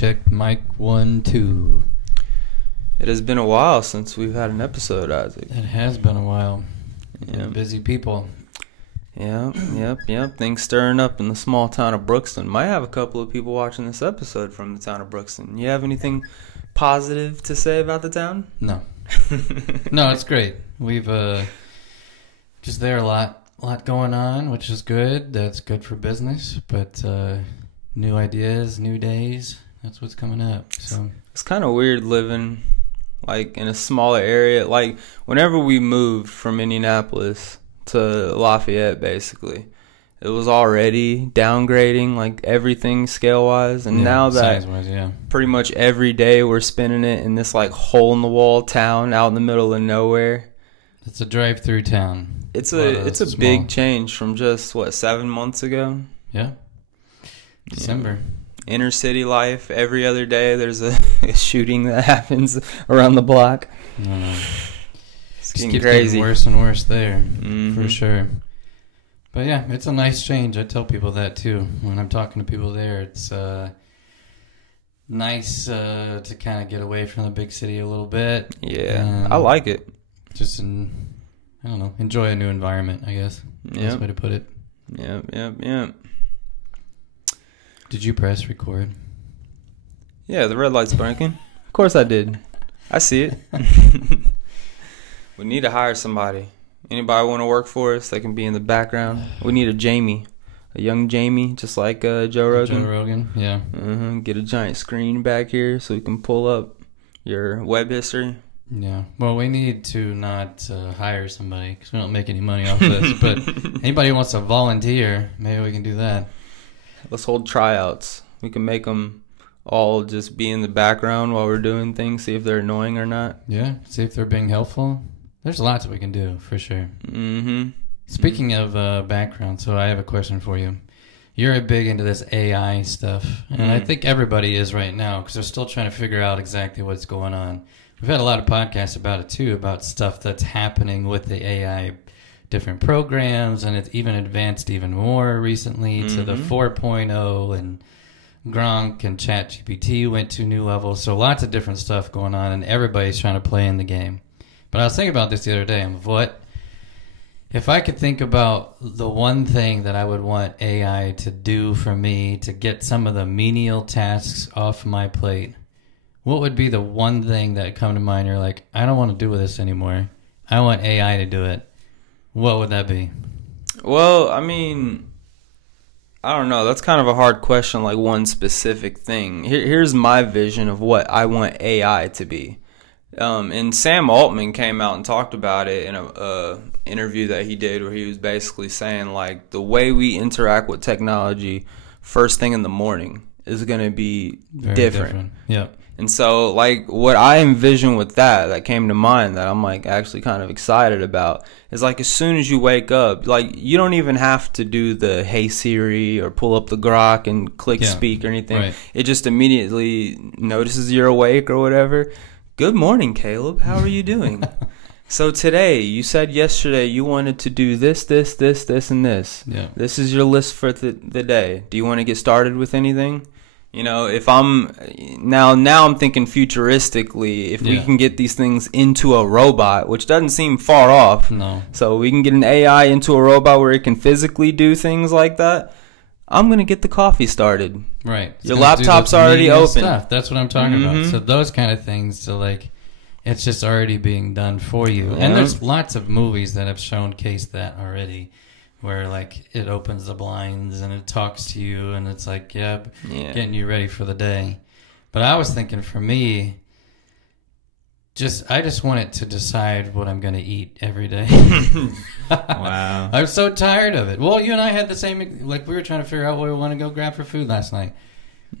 check, mic 1, 2. It has been a while since we've had an episode, Isaac. It has been a while. Yeah. Busy people. Yep. Things stirring up in the small town of Brookston. Might have a couple of people watching this episode from the town of Brookston. You have anything positive to say about the town? No. No, it's great. We've just there a lot going on, which is good. That's good for business, but new ideas, new days. That's what's coming up. So it's kind of weird living like in a smaller area. Like whenever we moved from Indianapolis to Lafayette, basically, it was already downgrading like everything scale wise, and now that size-wise, pretty much every day we're spending it in this like hole in the wall town out in the middle of nowhere. It's a drive-through town. It's a big change from just 7 months ago. Yeah. December. Inner city life. Every other day there's a shooting that happens around the block. No. It's Just getting crazy. Getting worse and worse there, Mm-hmm. for sure. But yeah, it's a nice change. I tell people that too when I'm talking to people there. It's nice to kind of get away from the big city a little bit. Yeah, I like it. Just I don't know, enjoy a new environment, I guess. Best way to put it. Yep. Did you press record? Yeah, the red light's blinking. Of course I did. I see it. We need to hire somebody. Anybody want to work for us? They can be in the background. We need a young Jamie, just like Joe Rogan. Joe Rogan, yeah. Get a giant screen back here so we can pull up your web history. Yeah. Well, we need to not hire somebody because we don't make any money off this. But anybody who wants to volunteer, maybe we can do that. Let's hold tryouts. We can make them all just be in the background while we're doing things, see if they're annoying or not. Yeah, see if they're being helpful. There's lots we can do, for sure. Mm-hmm. Speaking of background, so I have a question for you. You're big into this AI stuff, and I think everybody is right now because they're still trying to figure out exactly what's going on. We've had a lot of podcasts about it, too, about stuff that's happening with the AI, different programs, and it's even advanced even more recently to the 4.0, and Gronk and ChatGPT went to new levels. So lots of different stuff going on, and everybody's trying to play in the game. But I was thinking about this the other day, of what if I could think about the one thing that I would want AI to do for me to get some of the menial tasks off my plate. What would be the one thing that come to mind? You're like, I don't want to do with this anymore. I want AI to do it. What would that be? Well, I mean, I don't know. That's kind of a hard question, like one specific thing. Here's my vision of what I want AI to be. And Sam Altman came out and talked about it in a interview that he did where he was basically saying, like, the way we interact with technology first thing in the morning is going to be Very different. Yeah. And so, like, what I envision with that came to mind that I'm, like, actually kind of excited about is, like, as soon as you wake up, like, you don't even have to do the Hey Siri or pull up the Grok and click speak or anything. Right. It just immediately notices you're awake or whatever. Good morning, Caleb. How are you doing? So today, you said yesterday you wanted to do this, and this. Yeah. This is your list for the day. Do you want to get started with anything? You know, if I'm now I'm thinking futuristically, if we can get these things into a robot, which doesn't seem far off. No. So we can get an AI into a robot where it can physically do things like that. I'm going to get the coffee started. Right. Your laptop's already open. Stuff. That's what I'm talking about. So those kind of things, so like, it's just already being done for you. Yeah. And there's lots of movies that have showcased that already, where like it opens the blinds and it talks to you and it's like, getting you ready for the day. But I was thinking for me, I just want it to decide what I'm going to eat every day. Wow. I'm so tired of it. Well, you and I had the same, like we were trying to figure out what we want to go grab for food last night.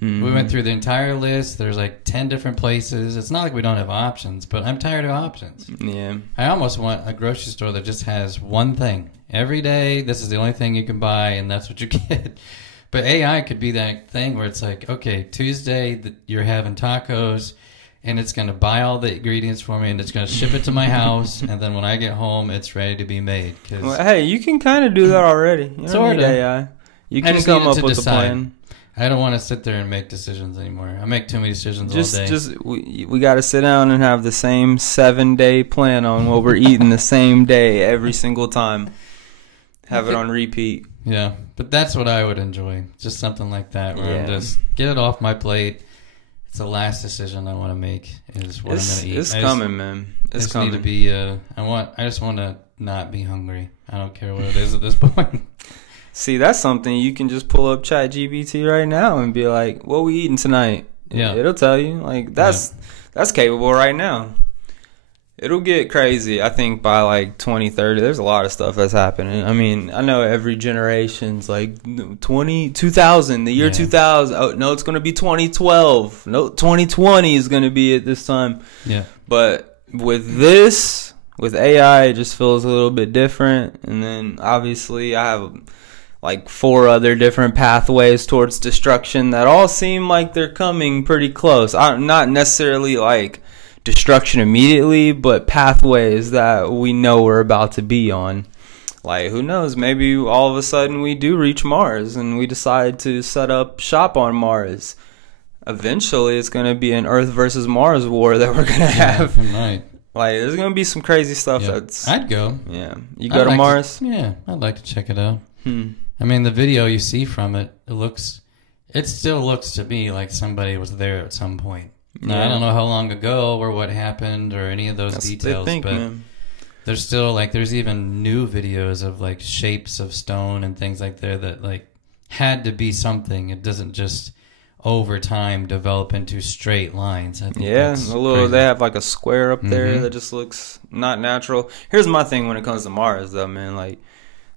We went through the entire list. There's like 10 different places. It's not like we don't have options, but I'm tired of options. Yeah. I almost want a grocery store that just has one thing. Every day, this is the only thing you can buy, and that's what you get. But AI could be that thing where it's like, okay, Tuesday, you're having tacos, and it's going to buy all the ingredients for me, and it's going to ship it to my house, and then when I get home, it's ready to be made. Well, hey, you can kind of do that already. You don't need AI. You can come up with a plan. I don't want to sit there and make decisions anymore. I make too many decisions all day. We got to sit down and have the same 7-day plan on what we're eating the same day every single time. Have it on repeat. Yeah, but that's what I would enjoy. Just something like that where I'm just get it off my plate. It's the last decision I want to make is what I'm going to eat. It's coming, man. It's coming. Need to be. I just want to not be hungry. I don't care what it is at this point. See, that's something you can just pull up ChatGPT right now and be like, "What we eating tonight?" Yeah, it'll tell you. Like that's capable right now. It'll get crazy. I think by like 2030, there's a lot of stuff that's happening. I mean, I know every generation's like 2000, the year 2000. Oh no, it's gonna be 2012. No, 2020 is gonna be at this time. Yeah, but with AI, it just feels a little bit different. And then obviously, I have like 4 other different pathways towards destruction that all seem like they're coming pretty close. Not necessarily like destruction immediately, but pathways that we know we're about to be on. Like, who knows, maybe all of a sudden we do reach Mars and we decide to set up shop on Mars. Eventually it's going to be an Earth versus Mars war that we're going to have. It might. Like, there's going to be some crazy stuff that's... I'd go. Yeah. You go to Mars? Yeah, I'd like to check it out. I mean, the video you see from it, it still looks to me like somebody was there at some point. Now, I don't know how long ago or what happened or any of those details, but there's still there's even new videos of like shapes of stone and things like that like had to be something. It doesn't just over time develop into straight lines. I think they have like a square up there that just looks not natural. Here's my thing when it comes to Mars though, man. Like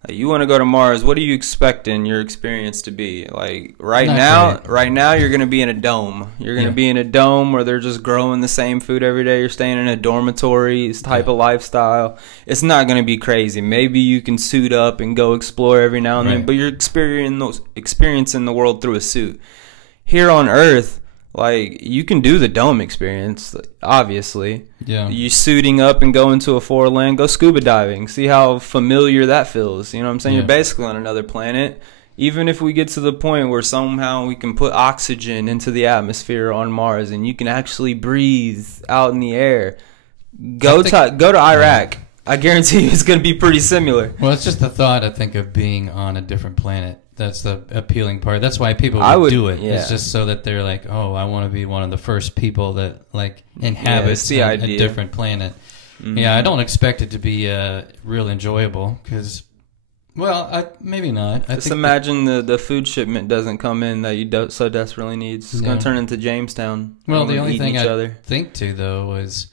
you want to go to Mars, what are you expecting your experience to be? Like right now you're going to be in a dome. You're going to be in a dome where they're just growing the same food every day. You're staying in a dormitory type of lifestyle. It's not going to be crazy. Maybe you can suit up and go explore every now and then, but you're experiencing the world through a suit. Here on Earth, like, you can do the dome experience, obviously. Yeah. You suiting up and going to a foreign land, go scuba diving. See how familiar that feels. You know what I'm saying? You're basically on another planet. Even if we get to the point where somehow we can put oxygen into the atmosphere on Mars and you can actually breathe out in the air, go to Iraq. I guarantee you it's going to be pretty similar. Well, it's just the thought, I think, of being on a different planet. That's the appealing part. That's why people would do it. Yeah. It's just so that they're like, oh, I want to be one of the first people that like inhabits a different planet. Yeah, I don't expect it to be real enjoyable because, maybe not. Just imagine the food shipment doesn't come in that you so desperately need. It's going to turn into Jamestown. Well, the only thing I think too though is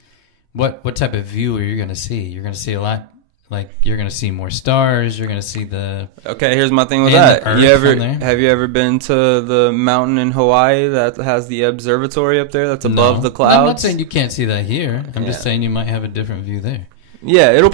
what type of view are you going to see? You're going to see a lot. Like, you're going to see more stars. You're going to see the... Okay, here's my thing with that. Have you ever been to the mountain in Hawaii that has the observatory up there that's above the clouds? I'm not saying you can't see that here. I'm just saying you might have a different view there. Yeah, it'll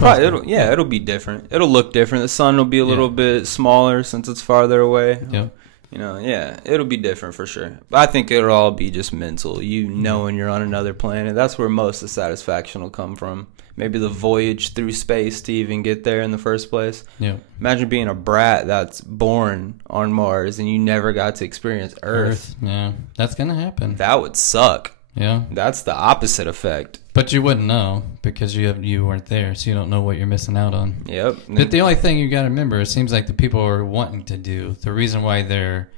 be different. It'll look different. The sun will be a little bit smaller since it's farther away. Yep. You know, it'll be different for sure. But I think it'll all be just mental. You knowing you're on another planet. That's where most of the satisfaction will come from. Maybe the voyage through space to even get there in the first place. Yeah. Imagine being a brat that's born on Mars and you never got to experience Earth. Yeah, that's going to happen. That would suck. Yeah. That's the opposite effect. But you wouldn't know because you weren't there, so you don't know what you're missing out on. Yep. But the only thing you got to remember, it seems like the people are wanting to do, the reason why they're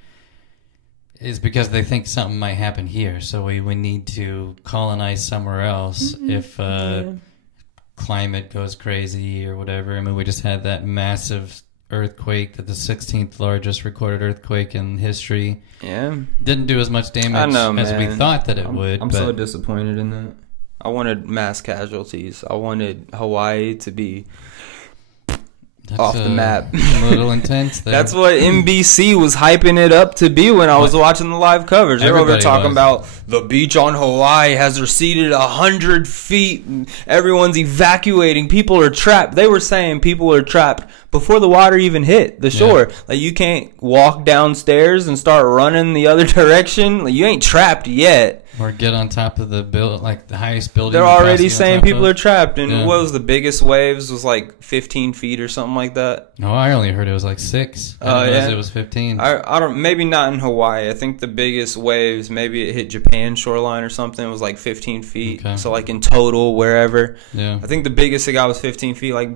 is because they think something might happen here. So we need to colonize somewhere else if climate goes crazy or whatever. I mean, we just had that massive earthquake, the 16th largest recorded earthquake in history. Yeah. Didn't do as much damage as we thought that it would. I'm so disappointed in that. I wanted mass casualties. I wanted Hawaii to be off the map. A little intense there. That's what NBC was hyping it up to be when I was watching the live coverage. They were over talking about the beach on Hawaii has receded 100 feet and everyone's evacuating. People are trapped. They were saying people are trapped before the water even hit the shore. Like, you can't walk downstairs and start running the other direction. Like, you ain't trapped yet. Or get on top of the like the highest building. They're already saying people of. are trapped. And Yeah. what was the biggest waves? Was like 15 feet or something like that. No, I only heard it was like 6. Oh, yeah? It was 15. I don't, maybe not in Hawaii. I think the biggest waves, maybe it hit Japan shoreline or something. It was like 15 feet. Okay. So like in total, wherever. Yeah. I think the biggest it got was 15 feet. Like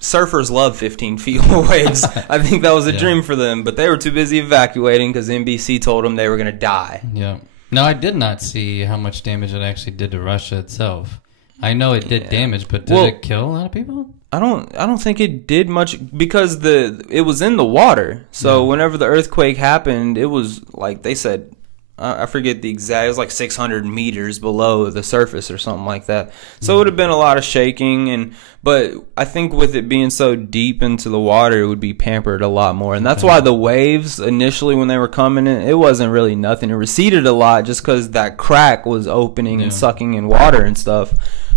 surfers love 15 feet waves. I think that was a Yeah. dream for them, but they were too busy evacuating because NBC told them they were going to die. Yeah. No, I did not see how much damage it actually did to Russia itself. I know it did damage, but did it kill a lot of people? I don't think it did much because it was in the water. So whenever the earthquake happened, it was like they said, I forget the exact, it was like 600 meters below the surface or something like that. So it would have been a lot of shaking, but I think with it being so deep into the water, it would be pampered a lot more. And that's why the waves initially when they were coming in, it wasn't really nothing. It receded a lot just because that crack was opening and sucking in water and stuff.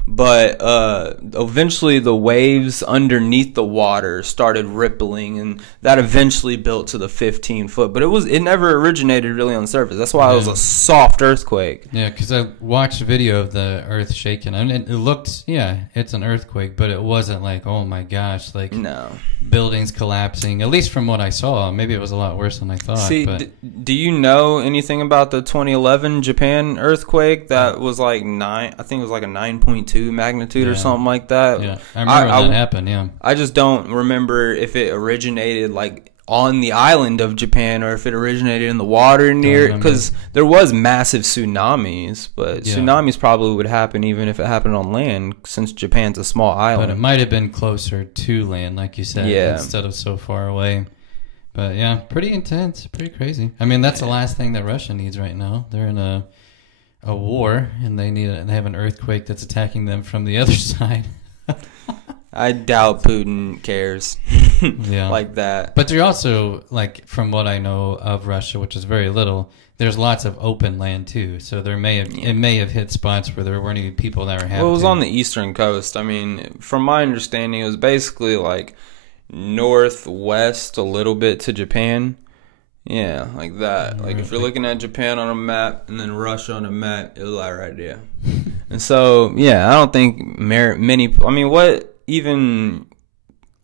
But eventually the waves underneath the water started rippling, and that eventually built to the 15-foot. But it never originated really on the surface. That's why it was a soft earthquake. Yeah, because I watched a video of the earth shaking, and it looked, it's an earthquake, but it wasn't like, oh my gosh, like buildings collapsing. At least from what I saw, maybe it was a lot worse than I thought. See, but do you know anything about the 2011 Japan earthquake? That was like I think it was like a 9.2 magnitude or something like that. Yeah, I remember when that happened. Yeah, I just don't remember if it originated like on the island of Japan or if it originated in the water near it, because there was massive tsunamis, but tsunamis probably would happen even if it happened on land since Japan's a small island. But it might have been closer to land, like you said, instead of so far away. But yeah, pretty intense, pretty crazy. I mean, that's the last thing that Russia needs right now. They're in a war, and they have an earthquake that's attacking them from the other side. I doubt Putin cares like that. But they're also, like, from what I know of Russia, which is very little, there's lots of open land too. So it may have hit spots where there weren't even people that were having. Well, it was on the eastern coast. I mean, from my understanding, it was basically like northwest a little bit to Japan. Yeah, like that. Like if you're looking at Japan on a map and then Russia on a map, it was like right there. And so, yeah, I don't think many. I mean,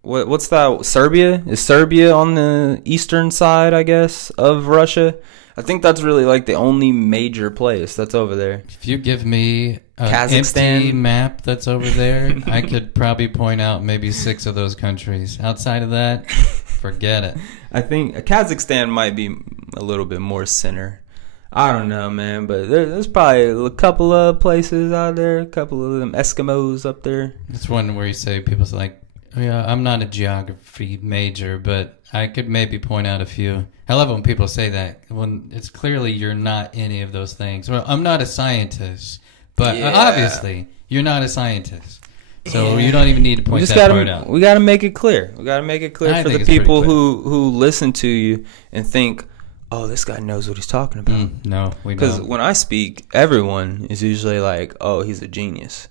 what's that? Serbia? Is Serbia on the eastern side, I guess, of Russia? I think that's really like the only major place that's over there. If you give me an Kazakhstan empty map that's over there, I could probably point out maybe 6 of those countries. Outside of that, forget it. I think Kazakhstan might be a little bit more center. I don't know, man, but there's probably a couple of places out there, a couple of them Eskimos up there. It's one where you say, people say like, oh, yeah, I'm not a geography major, but I could maybe point out a few. I love it when people say that, when it's clearly you're not any of those things. Well, I'm not a scientist, but obviously you're not a scientist. So you don't even need to point that part out. We got to make it clear. We got to make it clear for the people who listen to you and think, oh, this guy knows what he's talking about. No, we don't. Because when I speak, everyone is usually like, oh, he's a genius.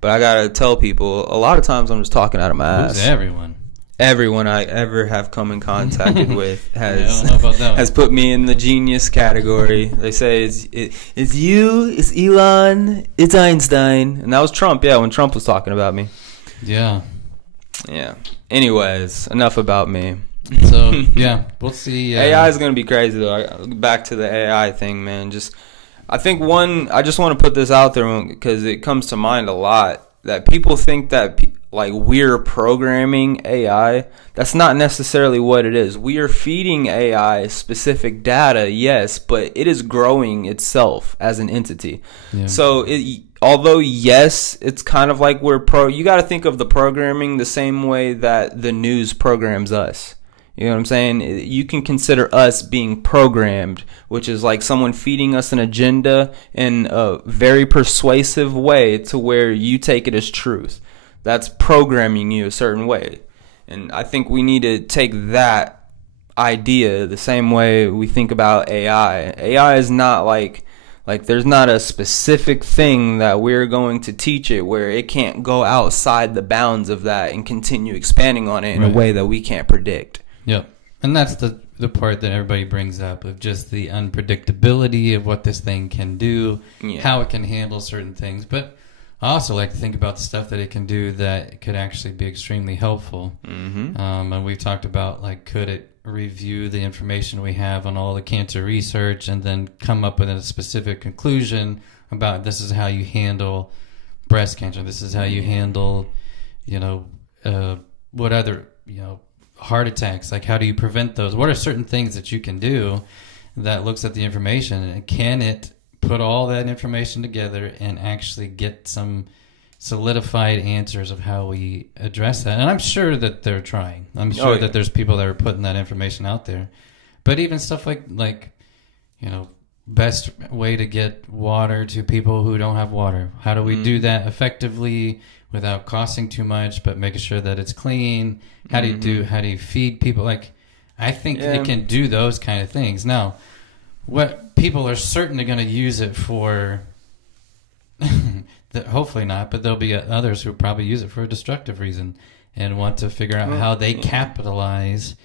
But I got to tell people, a lot of times I'm just talking out of my ass. Who's everyone? Everyone I ever have come in contact with has put me in the genius category. They say it's you, it's Elon, it's Einstein, and that was Trump. Yeah, when Trump was talking about me. Yeah. Anyways, enough about me. So yeah, we'll see. AI is gonna be crazy though. Back to the AI thing, man. I think I just want to put this out there because it comes to mind a lot that people think that like we're programming AI. That's not necessarily what it is. We are feeding AI specific data, yes, but it is growing itself as an entity. Yeah. So although yes, it's kind of like you got to think of the programming the same way that the news programs us. You know what I'm saying? You can consider us being programmed, which is like someone feeding us an agenda in a very persuasive way to where you take it as truth. That's programming you a certain way. And I think we need to take that idea the same way we think about AI. AI is not like there's not a specific thing that we're going to teach it where it can't go outside the bounds of that and continue expanding on it in a way that we can't predict. Yep. And that's the the part that everybody brings up of just the unpredictability of what this thing can do, how it can handle certain things. But I also like to think about the stuff that it can do that could actually be extremely helpful. And we've talked about, like, could it review the information we have on all the cancer research and then come up with a specific conclusion about this is how you handle breast cancer, this is how you handle, what other, heart attacks, like how do you prevent those? What are certain things that you can do that looks at the information, and can it put all that information together and actually get some solidified answers of how we address that? And I'm sure that they're trying. I'm sure that there's people that are putting that information out there. But even stuff like best way to get water to people who don't have water. How do we do that effectively without costing too much, but making sure that it's clean? How do you feed people? Like, I think it can do those kind of things. Now, what people are certainly going to use it for, hopefully not, but there'll be others who probably use it for a destructive reason and want to figure out how they capitalize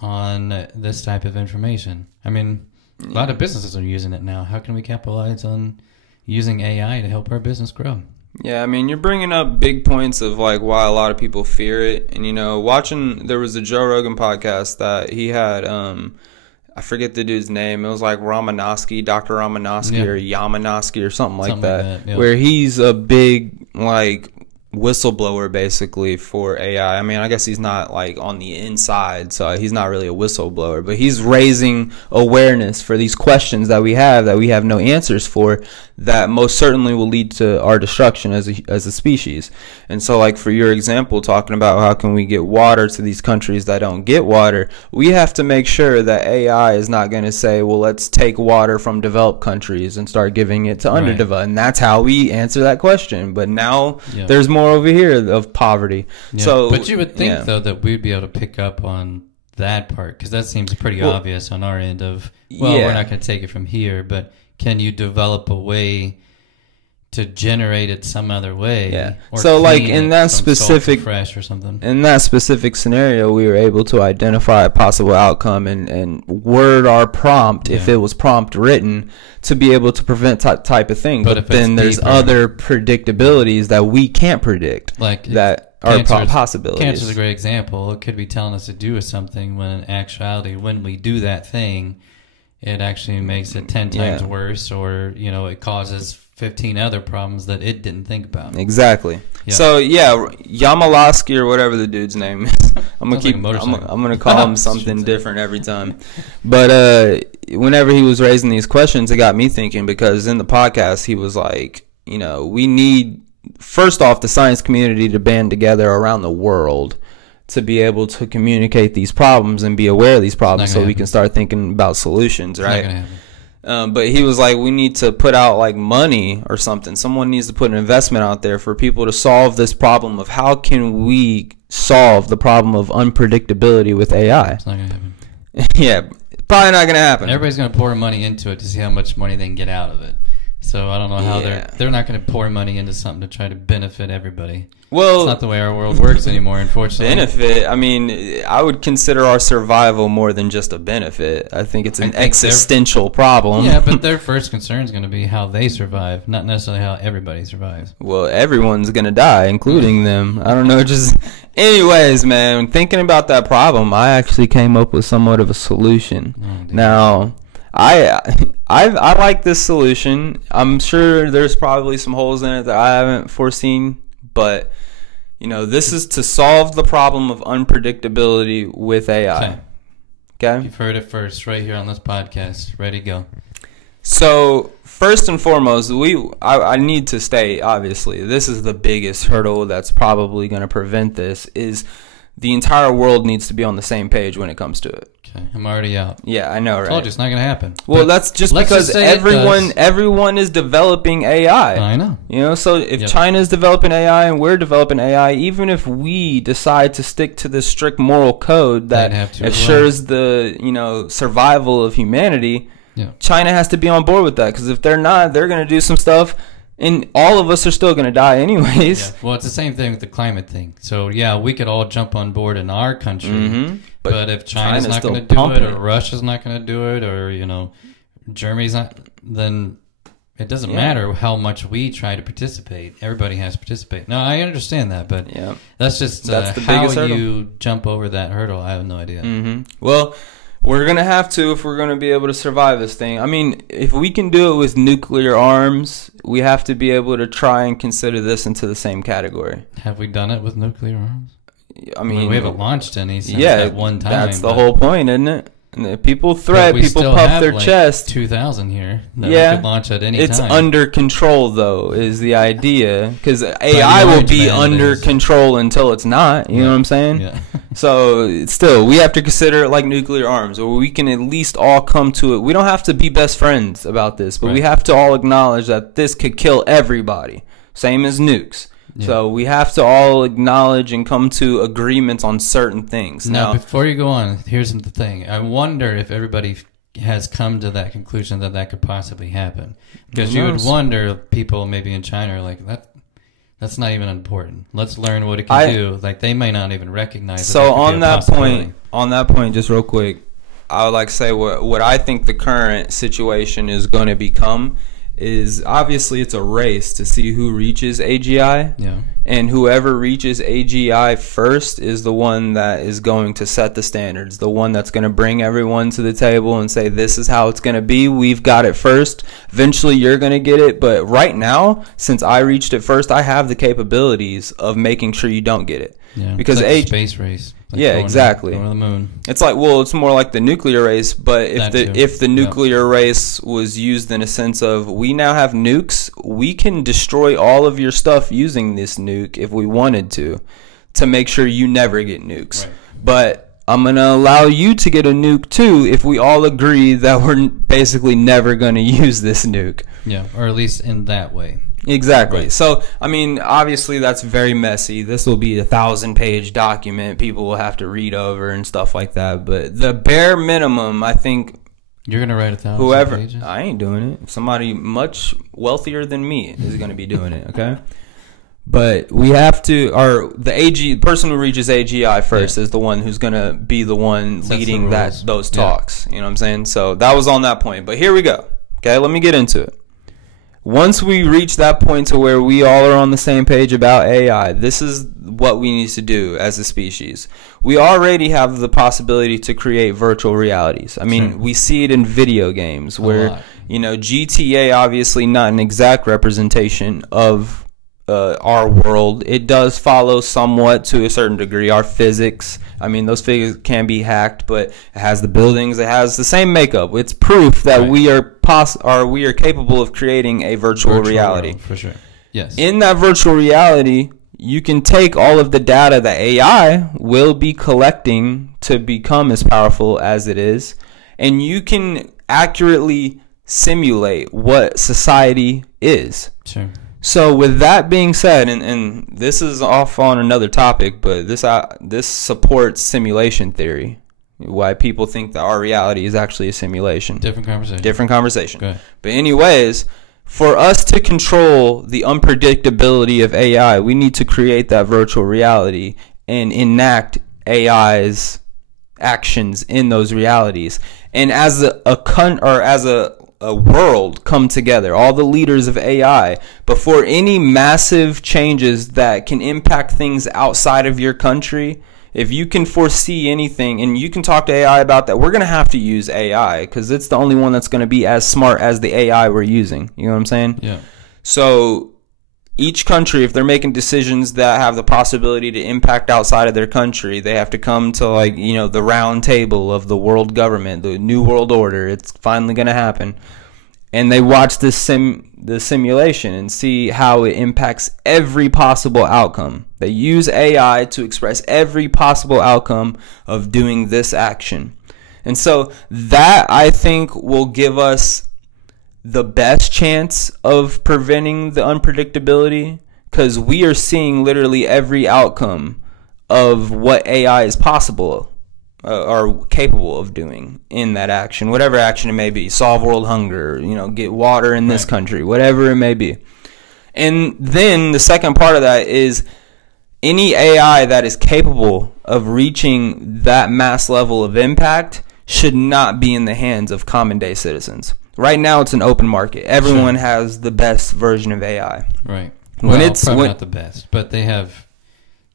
on this type of information. I mean, a lot of businesses are using it now. How can we capitalize on using AI to help our business grow? Yeah, I mean, you're bringing up big points of, like, why a lot of people fear it. And, there was a Joe Rogan podcast that he had, I forget the dude's name. It was like Ramanoski, Dr. Ramanoski or Yamanoski or something like that. Where he's a big, like, whistleblower basically for AI. I mean, I guess he's not like on the inside, so he's not really a whistleblower, but he's raising awareness for these questions that we have no answers for, that most certainly will lead to our destruction as a species. And so, like, for your example, talking about how can we get water to these countries that don't get water, we have to make sure that AI is not going to say, well, let's take water from developed countries and start giving it to underdeveloped. And that's how we answer that question. But now there's more over here of poverty. So, but you would think though that we'd be able to pick up on that part, because that seems pretty obvious on our end of, we're not going to take it from here, but can you develop a way to generate it some other way? Or so, like, in that specific fresh or something. In that specific scenario, we were able to identify a possible outcome and word our prompt, if it was prompt written, to be able to prevent type of thing. But then there's other predictabilities that we can't predict, like that are possibilities. Cancer is a great example. It could be telling us to do something when in actuality, when we do that thing, it actually makes it 10 times worse, or it causes 15 other problems that it didn't think about. Exactly. So Yamaloski or whatever the dude's name is. I'm gonna call him something different every time. But whenever he was raising these questions, it got me thinking, because in the podcast he was like, we need, first off, the science community to band together around the world to be able to communicate these problems and be aware of these problems, so we can start thinking about solutions, right? But he was like, we need to put out like money or something. Someone needs to put an investment out there for people to solve this problem of how can we solve the problem of unpredictability with AI. It's not going to happen. Yeah, probably not going to happen. Everybody's going to pour money into it to see how much money they can get out of it. So I don't know how they're not going to pour money into something to try to benefit everybody. Well, it's not the way our world works anymore, unfortunately. Benefit? I mean, I would consider our survival more than just a benefit. I think it's an existential problem. Yeah, but their first concern is going to be how they survive, not necessarily how everybody survives. Well, everyone's going to die, including them. I don't know, just... Anyways, man, thinking about that problem, I actually came up with somewhat of a solution. Now... I like this solution. I'm sure there's probably some holes in it that I haven't foreseen, but this is to solve the problem of unpredictability with AI. Okay? You've heard it first right here on this podcast. Ready to go. So, first and foremost, I need to state, obviously, this is the biggest hurdle that's probably going to prevent this, is the entire world needs to be on the same page when it comes to it. Okay, I'm already out. Yeah, I know, right? I told you it's not going to happen. Well, that's just because everyone is developing AI. I know. So if China is developing AI and we're developing AI, even if we decide to stick to this strict moral code that assures the survival of humanity, China has to be on board with that. Because if they're not, they're going to do some stuff And all of us are still going to die anyways. Yeah. Well, it's the same thing with the climate thing. So, yeah, we could all jump on board in our country. But if China's not going to do it, or Russia's not going to do it, or, Germany's not, then it doesn't matter how much we try to participate. Everybody has to participate. No, I understand that, but that's just how you jump over that hurdle. I have no idea. Well, we're going to have to if we're going to be able to survive this thing. I mean, if we can do it with nuclear arms, we have to be able to try and consider this into the same category. Have we done it with nuclear arms? I mean, we haven't launched any since at one time. That's the whole point, isn't it? And people threat, people puff their chest. 2,000 here that we could launch at any time. It's under control, though, is the idea. Because AI will be under control until it's not. You know what I'm saying? Yeah. So, still, we have to consider it like nuclear arms, or we can at least all come to it. We don't have to be best friends about this, but we have to all acknowledge that this could kill everybody. Same as nukes. Yeah. So we have to all acknowledge and come to agreements on certain things. Now, before you go on, here's the thing. I wonder if everybody has come to that conclusion that could possibly happen. Because you would wonder, people maybe in China are like, that's not even important. Let's learn what it can do. Like, they may not even recognize it. So on that point, just real quick, I would like to say what I think the current situation is going to become is obviously it's a race to see who reaches AGI. Yeah. And whoever reaches AGI first is the one that is going to set the standards, the one that's going to bring everyone to the table and say, this is how it's going to be. We've got it first. Eventually, you're going to get it. But right now, since I reached it first, I have the capabilities of making sure you don't get it. Yeah, because it's like a space race. Like exactly. Going to the moon. It's like, well, it's more like the nuclear race, but if the nuclear race was used in a sense of, we now have nukes, we can destroy all of your stuff using this nuke if we wanted to make sure you never get nukes. Right. But I'm going to allow you to get a nuke too if we all agree that we're basically never going to use this nuke. Yeah, or at least in that way. Exactly. Right. So, I mean, obviously that's very messy. This will be a 1,000-page document people will have to read over and stuff like that. But the bare minimum, I think... You're going to write 1,000 pages? I ain't doing it. Somebody much wealthier than me is going to be doing it, okay? But we have to... the person who reaches AGI first is the one who's going to be the one leading those talks. You know what I'm saying? So that was on that point. But here we go. Okay, let me get into it. Once we reach that point to where we all are on the same page about AI, this is what we need to do as a species. We already have the possibility to create virtual realities. I mean, we see it in video games where, GTA obviously not an exact representation of our world. It does follow somewhat to a certain degree our physics. I mean, those figures can be hacked, but it has the buildings. It has the same makeup. It's proof that we are capable of creating a virtual reality. World, for sure. Yes. In that virtual reality, you can take all of the data that AI will be collecting to become as powerful as it is, and you can accurately simulate what society is. Sure. So with that being said, and this is off on another topic, but this supports simulation theory. Why people think that our reality is actually a simulation. Different conversation. Go ahead. But anyways, for us to control the unpredictability of AI, we need to create that virtual reality and enact AI's actions in those realities. And as a world come together, all the leaders of AI, before any massive changes that can impact things outside of your country, if you can foresee anything, and you can talk to AI about that, we're going to have to use AI because it's the only one that's going to be as smart as the AI we're using. You know what I'm saying? Yeah. So each country, if they're making decisions that have the possibility to impact outside of their country, they have to come to the round table of the world government, the new world order. It's finally going to happen. And they watch the simulation and see how it impacts every possible outcome. They use AI to express every possible outcome of doing this action. And so that, I think, will give us the best chance of preventing the unpredictability, because we are seeing literally every outcome of what AI is possible are capable of doing in that action, whatever action it may be. Solve world hunger, get water in this country, whatever it may be. And then the second part of that is any AI that is capable of reaching that mass level of impact should not be in the hands of common day citizens. Right now, it's an open market. Everyone has the best version of AI. Right. When Well, it's probably not the best, but they have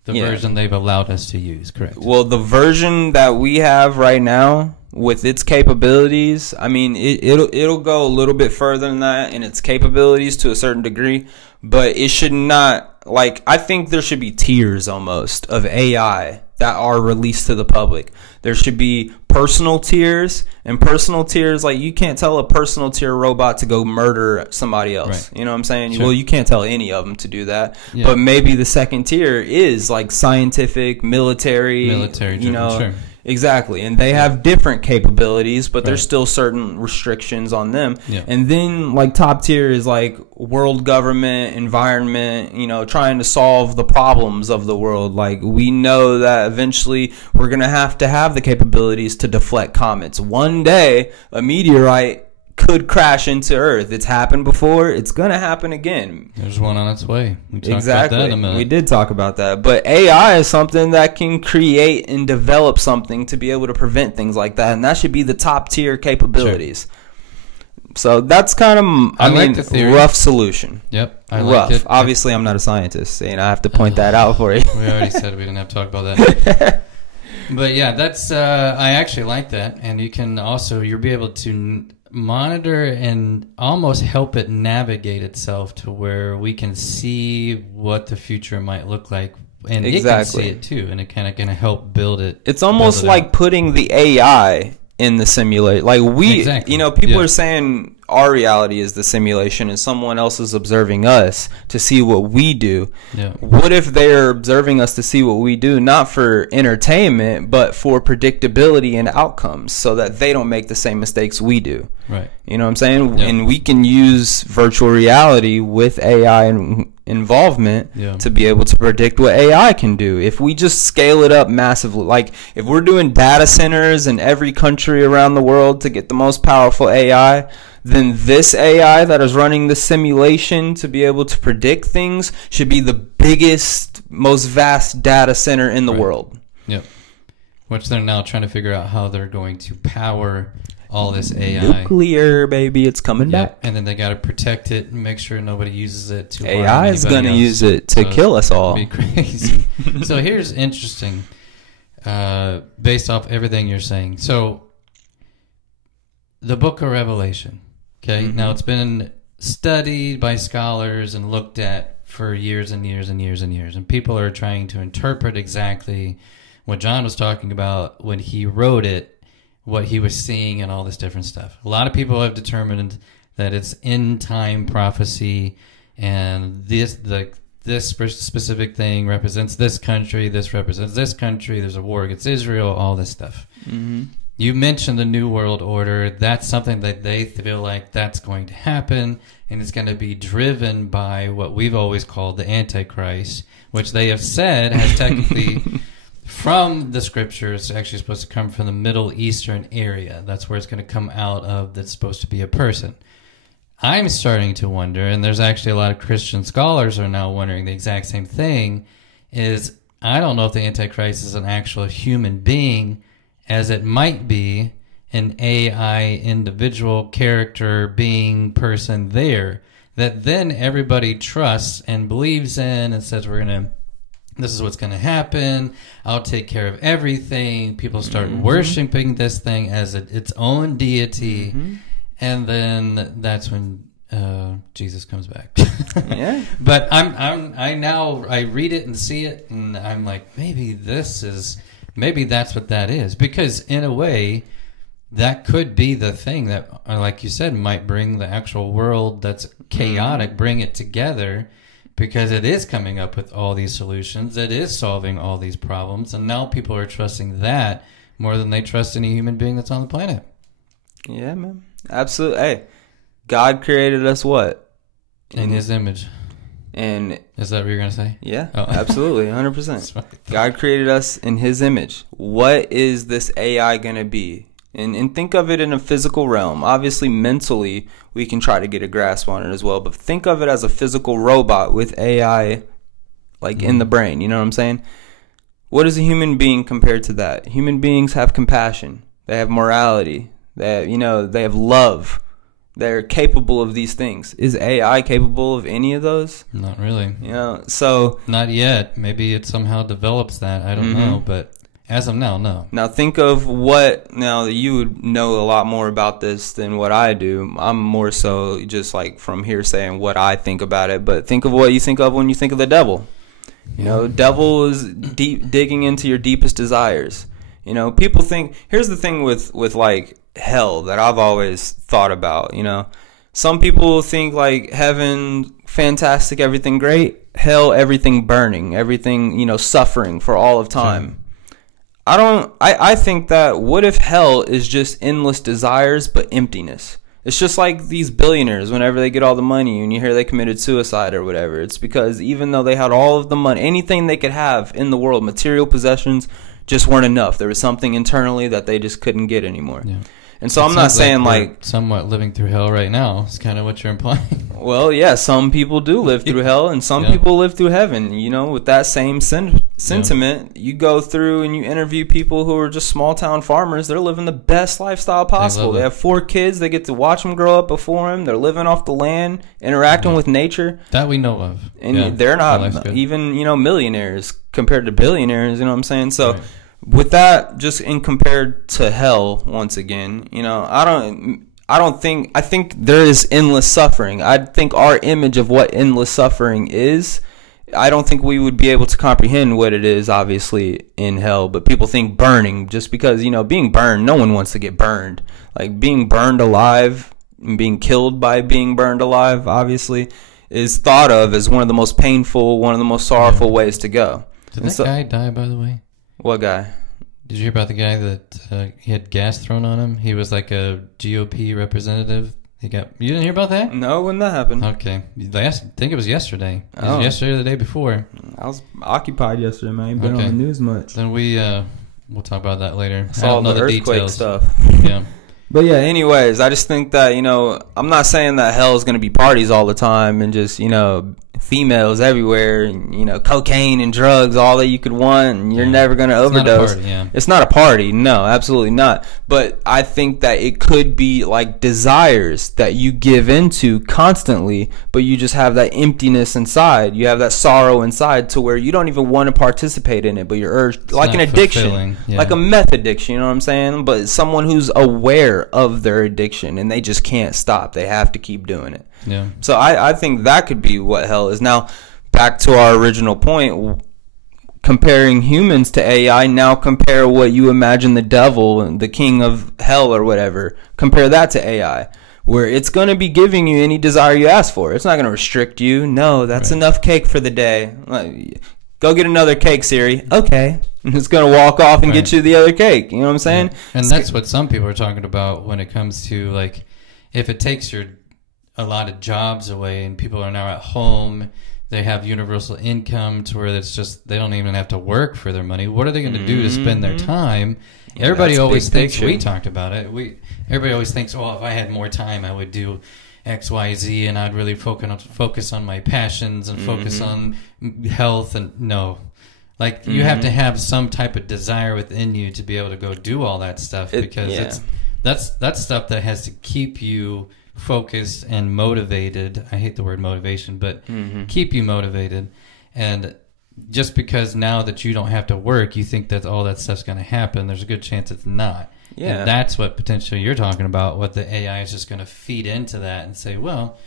the Yeah. version they've allowed us to use, correct? Well, the version that we have right now with its capabilities, I mean, it'll go a little bit further than that in its capabilities to a certain degree, but it should not, like, I think there should be tiers almost of AI that are released to the public. There should be personal tiers, and personal tiers, like, you can't tell a personal tier robot to go murder somebody else. Right. You know what I'm saying? Sure. Well, you can't tell any of them to do that. Yeah. But maybe the second tier is like scientific, military, Military-driven, sure. Exactly. And they have different capabilities, but there's Right. still certain restrictions on them. Yeah. And then like top tier is like world government, environment, trying to solve the problems of the world. Like we know that eventually we're going to have the capabilities to deflect comets. One day a meteorite could crash into Earth. It's happened before. It's going to happen again. There's one on its way. We talked Exactly. about that in a minute. We did talk about that. But AI is something that can create and develop something to be able to prevent things like that. And that should be the top tier capabilities. So that's kind of, I like the theory. rough solution. Yep, I Rough. liked it. Obviously, I'm not a scientist, and I have to point that out for you. We already said we didn't have to talk about that. But yeah, that's I actually like that, and you can also you'll be able to monitor and almost help it navigate itself to where we can see what the future might look like, and it can see it too, and it kind of gonna help build it. It's almost build it like out. putting the AI in the simulation. Like Exactly. people Yeah. are saying our reality is the simulation and someone else is observing us to see what we do. Yeah. What if they're observing us to see what we do, not for entertainment, but for predictability and outcomes so that they don't make the same mistakes we do? Right. You know what I'm saying? Yeah. And we can use virtual reality with AI involvement Yeah. to be able to predict what AI can do. If we just scale it up massively, like if we're doing data centers in every country around the world to get the most powerful AI, then this AI that is running the simulation to be able to predict things should be the biggest, most vast data center in the Right. world. Yep. Which they're now trying to figure out how they're going to power all this AI. Nuclear, baby, it's coming Yeah, back. and then they got to protect it and make sure nobody uses it to harm AI is anybody going to else. use it to So kill us all. it'd be crazy. So here's interesting, based off everything you're saying. So the Book of Revelation. Okay, Mhm. now it's been studied by scholars and looked at for years and years and years and years, and people are trying to interpret exactly what John was talking about when he wrote it, what he was seeing, and all this different stuff. A lot of people have determined that it's end time prophecy, and this specific thing represents this country, this represents this country. There's a war against Israel, all this stuff. Mm-hmm. You mentioned the New World Order. That's something that they feel like that's going to happen, and it's going to be driven by what we've always called the Antichrist, which they have said has technically, from the scriptures, actually supposed to come from the Middle Eastern area. That's where it's going to come out of. That's supposed to be a person. I'm starting to wonder, and there's actually a lot of Christian scholars are now wondering the exact same thing, is I don't know if the Antichrist is an actual human being, as it might be an AI individual character being person there that then everybody trusts and believes in and says this is what's going to happen. I'll take care of everything. People start worshiping this thing as its own deity. Mm-hmm. And then that's when Jesus comes back. Yeah. But I read it and see it, and I'm like, maybe that's what that is. Because in a way, that could be the thing that, like you said, might bring the actual world that's chaotic, bring it together, because it is coming up with all these solutions. It is solving all these problems, and now people are trusting that more than they trust any human being that's on the planet. Yeah, man. Absolutely. Hey, God created us what? In His image. And Is that what you're going to say? yeah, Oh. absolutely, 100%. God created us in His image. What is this AI going to be? And think of it in a physical realm. Obviously, mentally, we can try to get a grasp on it as well. But think of it as a physical robot with AI, like in the brain. You know what I'm saying? What is a human being compared to that? Human beings have compassion. They have morality. They have love. They're capable of these things. Is AI capable of any of those? Not really. So not yet. Maybe it somehow develops that. I don't know, but as of now, no. Now think of now you would know a lot more about this than what I do. I'm more so just like from hearsay and what I think about it. But think of what you think of when you think of the devil. Devil is digging into your deepest desires. People think, here's the thing with like hell that I've always thought about. Some people think like heaven, fantastic, everything great. Hell, everything burning, everything, suffering for all of time. Sure. I think that what if hell is just endless desires but emptiness? It's just like these billionaires, whenever they get all the money and you hear they committed suicide or whatever, it's because even though they had all of the money, anything they could have in the world, material possessions just weren't enough. There was something internally that they just couldn't get anymore. Yeah. And so I'm not saying like somewhat living through hell right now is kind of what you're implying. Well, yeah, some people do live through hell and some people live through heaven. With that same sentiment, you go through and you interview people who are just small town farmers. They're living the best lifestyle possible. They have 4 kids. They get to watch them grow up before them. They're living off the land, interacting with nature. That we know of. And they're not even, millionaires compared to billionaires. You know what I'm saying? So with that, just in compared to hell, once again, I think there is endless suffering. I think our image of what endless suffering is, I don't think we would be able to comprehend what it is, obviously, in hell. But people think burning, just because, being burned, no one wants to get burned. Like, being burned alive and being killed by being burned alive, obviously, is thought of as one of the most painful, one of the most sorrowful ways to go. Did that guy die, by the way? What guy? Did you hear about the guy that he had gas thrown on him? He was like a GOP representative. You didn't hear about that? No, when that happened. Okay. I think it was yesterday. It was yesterday or the day before. I was occupied yesterday, man. I ain't been on the news much. Then we'll talk about that later. I saw all the earthquake details. Stuff. Yeah. But yeah, anyways, I just think that, I'm not saying that hell is going to be parties all the time and just, females everywhere and, cocaine and drugs, all that you could want, and you're never going to overdose. It's not a party. No, absolutely not. But I think that it could be like desires that you give into constantly, but you just have that emptiness inside. You have that sorrow inside to where you don't even want to participate in it, but you're urged, like an addiction, like a meth addiction, you know what I'm saying? But someone who's aware of their addiction and they just can't stop. They have to keep doing it. Yeah. So I think that could be what hell is. Now, back to our original point, comparing humans to AI, now compare what you imagine the devil, the king of hell or whatever, compare that to AI, where it's going to be giving you any desire you ask for. It's not going to restrict you. No, that's enough cake for the day. Go get another cake, Siri. Okay. It's going to walk off and get you the other cake. You know what I'm saying? Yeah. And that's what some people are talking about when it comes to, like, if it takes a lot of jobs away and people are now at home, they have universal income to where it's just they don't even have to work for their money. What are they going to do to spend their time? Everybody always thinks, we talked about it, everybody always thinks, oh, if I had more time I would do X, Y, Z, and I'd really focus on my passions and focus on health. And no, like you have to have some type of desire within you to be able to go do all that stuff, because that's stuff that has to keep you focused and motivated. I hate the word motivation, but keep you motivated. And just because now that you don't have to work, you think that all that stuff's going to happen, there's a good chance it's not. Yeah. And that's what potentially you're talking about, what the AI is just going to feed into that and say, well,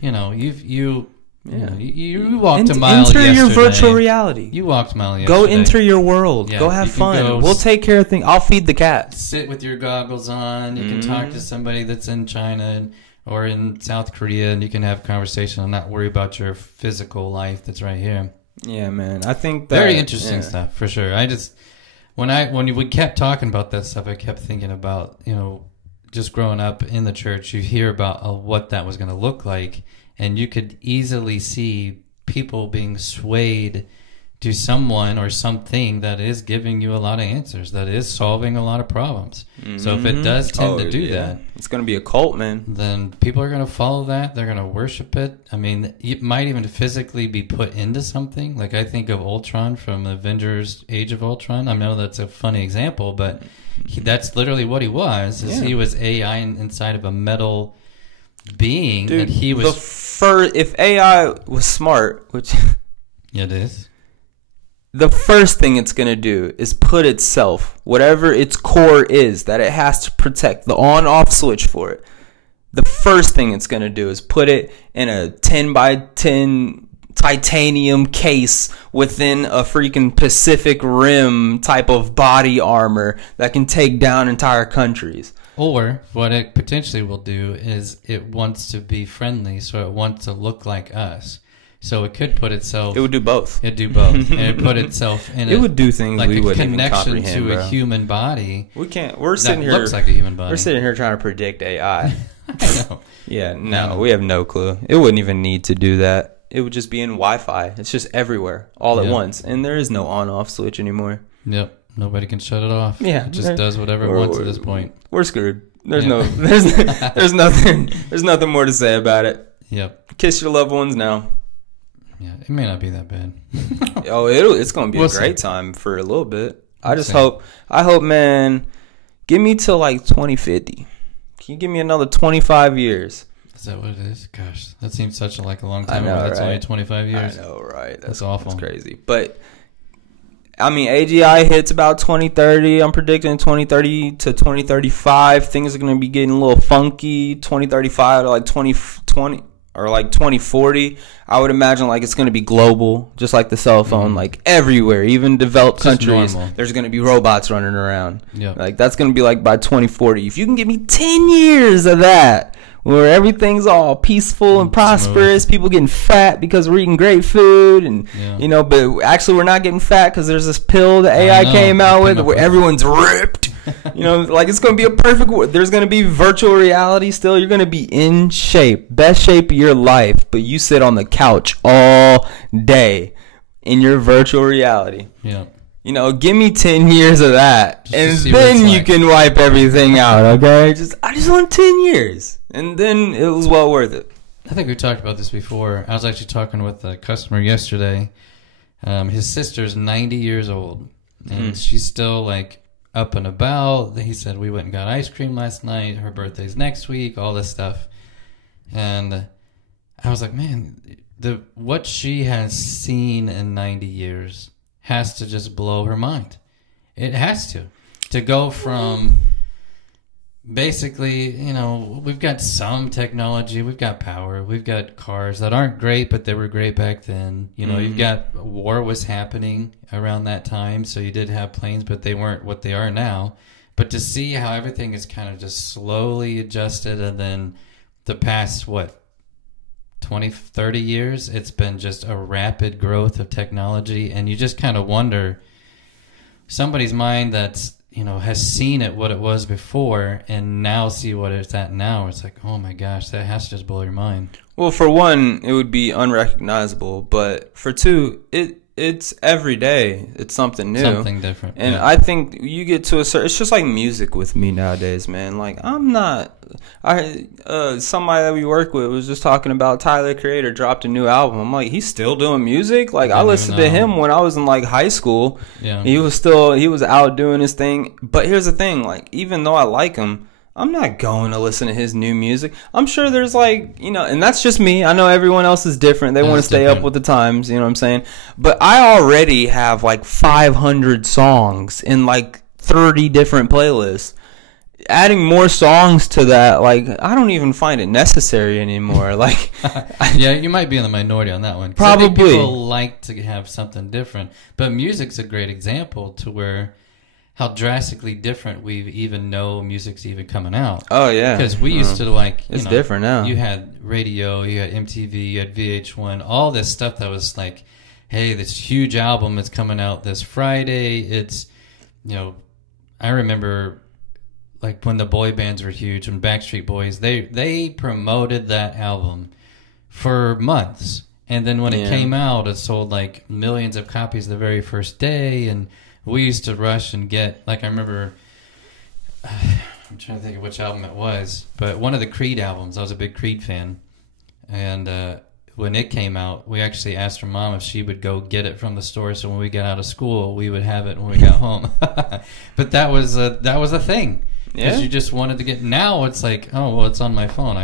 you walked a mile yesterday. Enter your virtual reality. You walked a mile yesterday. Go enter your world. Yeah, go have fun. We'll take care of things. I'll feed the cat. Sit with your goggles on. You can talk to somebody that's in China or in South Korea, and you can have a conversation and not worry about your physical life that's right here. Yeah, man. I think that... Very interesting stuff, for sure. I just... When we kept talking about that stuff, I kept thinking about, just growing up in the church, you hear about what that was going to look like, and you could easily see people being swayed to someone or something that is giving you a lot of answers, that is solving a lot of problems. So if it does tend to do that, it's going to be a cult, man. Then people are going to follow that. They're going to worship it. I mean, it might even physically be put into something. Like I think of Ultron from Avengers Age of Ultron. I know that's a funny example, but that's literally what he was. He was AI inside of a metal being. Dude, and he was... if AI was smart, which... It is. The first thing it's going to do is put itself, whatever its core is that it has to protect, the on-off switch for it. The first thing it's going to do is put it in a 10 by 10 titanium case within a freaking Pacific Rim type of body armor that can take down entire countries. Or what it potentially will do is it wants to be friendly, so it wants to look like us. So it could put itself... It would do both. It'd do both. And it put itself in it would do things like we a wouldn't even connection comprehend, to bro. a human body. We can't... We're sitting here... looks like a human body. We're sitting here trying to predict AI. I know. Yeah, no, we have no clue. It wouldn't even need to do that. It would just be in Wi-Fi. It's just everywhere, all at once. And there is no on-off switch anymore. Yep. Nobody can shut it off. Yeah. It just does whatever it wants at this point. We're screwed. There's there's nothing more to say about it. Yep. Kiss your loved ones now. Yeah, it may not be that bad. It's going to be a great time for a little bit. I hope, man, give me till like 2050. Can you give me another 25 years? Is that what it is? Gosh, that seems such a long time ago. That's only 25 years. I know, right? That's awful. That's crazy. But, I mean, AGI hits about 2030. I'm predicting 2030 to 2035. Things are going to be getting a little funky. 2035 to like 2020 or like 2040. I would imagine like it's going to be global, just like the cell phone, like everywhere, even developed countries. There's going to be robots running around. Yep. Like that's going to be like by 2040. If you can give me 10 years of that, where everything's all peaceful and prosperous, people getting fat because we're eating great food, and but actually we're not getting fat because there's this pill that AI came out with where everyone's ripped. Like it's going to be a perfect. There's going to be virtual reality still. You're going to be in shape, best shape of your life, but you sit on the couch all day in your virtual reality. Yeah. Give me 10 years of that, and then you can wipe everything out, okay? I just want 10 years, and then it was well worth it. I think we talked about this before. I was actually talking with a customer yesterday. His sister's 90 years old, and she's still, like, up and about. He said, we went and got ice cream last night. Her birthday's next week, all this stuff. And I was like, man, what she has seen in 90 years has to just blow her mind. It has to go from basically, we've got some technology, we've got power, we've got cars that aren't great, but they were great back then. You've got war was happening around that time, so you did have planes, but they weren't what they are now. But to see how everything is kind of just slowly adjusted, and then the past 20, 30 years, it's been just a rapid growth of technology, and you just kind of wonder, somebody's mind that's, has seen it what it was before and now see what it's at now. It's like, oh my gosh, that has to just blow your mind. Well, for one, it would be unrecognizable, but for two, it's every day. It's something new. Something different. And I think you get to a certain... It's just like music with me nowadays, man. Like, I'm not... somebody that we work with was just talking about Tyler, the Creator, dropped a new album. I'm like, he's still doing music? Like, I listened to him when I was in, like, high school. Yeah. He was out doing his thing. But here's the thing. Like, even though I like him, I'm not going to listen to his new music. I'm sure there's like, and that's just me. I know everyone else is different. They want to stay up with the times, you know what I'm saying? But I already have like 500 songs in like 30 different playlists. Adding more songs to that, like, I don't even find it necessary anymore. Like, yeah, you might be in the minority on that one. Probably. I think people like to have something different. But music's a great example to where... how drastically different we even know music's even coming out. Oh, yeah. Because we used to, like... It's different now. You had radio, you had MTV, you had VH1, all this stuff that was like, hey, this huge album is coming out this Friday. It's, I remember, like, when the boy bands were huge, when Backstreet Boys, they promoted that album for months. And then when it came out, it sold like millions of copies the very first day. And we used to rush and get, like, I remember, I'm trying to think of which album it was, but one of the Creed albums. I was a big Creed fan. And when it came out, we actually asked her mom if she would go get it from the store, so when we got out of school, we would have it when we got home. But that was a thing. Because you just wanted to get. Now it's like, oh well, it's on my phone.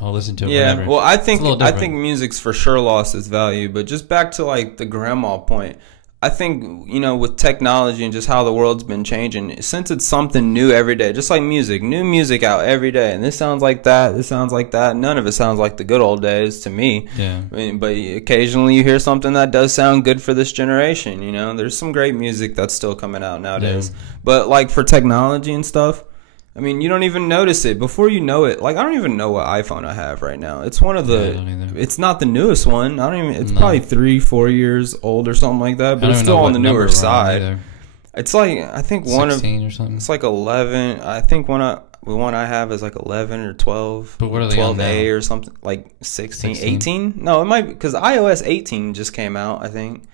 I'll listen to it. Yeah, whenever. well, I think music's for sure lost its value. But just back to like the grandma point, I think, you know, with technology and just how the world's been changing, since it's something new every day, just like music, new music out every day, and this sounds like that, this sounds like that. None of it sounds like the good old days to me. Yeah. I mean, but occasionally you hear something that does sound good for this generation. You know, there's some great music that's still coming out nowadays. Yeah. But like for technology and stuff, I mean, you don't even notice it. Before you know it, like, I don't even know what iPhone I have right now. It's one of the, it's not the newest one. I don't even, it's probably 3-4 years old or something like that, but it's still on the newer side. It's like, I think one of, or something. It's like 11. I think the one I have is like 11 or 12. But what are they 12A or something, like 16, 18? No, it might be, because iOS 18 just came out, I think.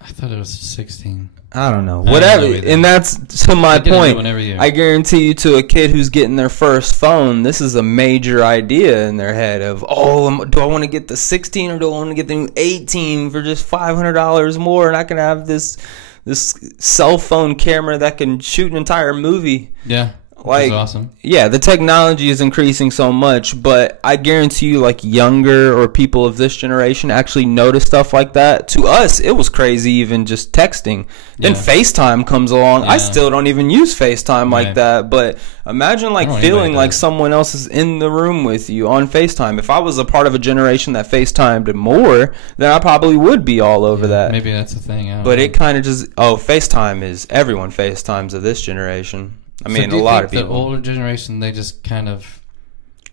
I thought it was 16. I don't know. Whatever. And that's to my point. I guarantee you, to a kid who's getting their first phone, this is a major idea in their head of, oh, do I want to get the 16 or do I want to get the new 18 for just $500 more, and I can have this cell phone camera that can shoot an entire movie. Yeah. Like, awesome. Yeah, the technology is increasing so much, but I guarantee you, like, younger or people of this generation actually notice stuff like that. To us, it was crazy even just texting. Then FaceTime comes along. I still don't even use FaceTime like that, but imagine like feeling like someone else is in the room with you on FaceTime. If I was a part of a generation that FaceTimed more, then I probably would be all over that. Maybe that's the thing. But it kind of just, FaceTime is, everyone FaceTimes of this generation. I mean, a lot of people. The older generation, they just kind of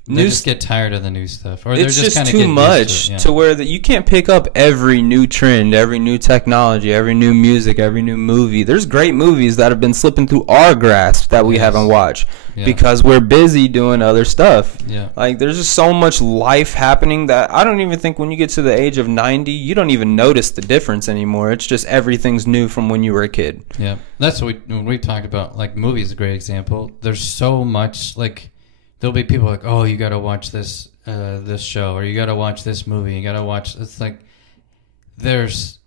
just get tired of the new stuff, or it's just too much to where that you can't pick up every new trend, every new technology, every new music, every new movie. There's great movies that have been slipping through our grasp that we haven't watched because we're busy doing other stuff. Yeah, like there's just so much life happening that I don't even think when you get to the age of 90, you don't even notice the difference anymore. It's just everything's new from when you were a kid. Yeah, that's what when we talked about, like, movies is a great example. There's so much, like, there'll be people like, oh, you got to watch this show, or you got to watch this movie. You got to watch. It's like there's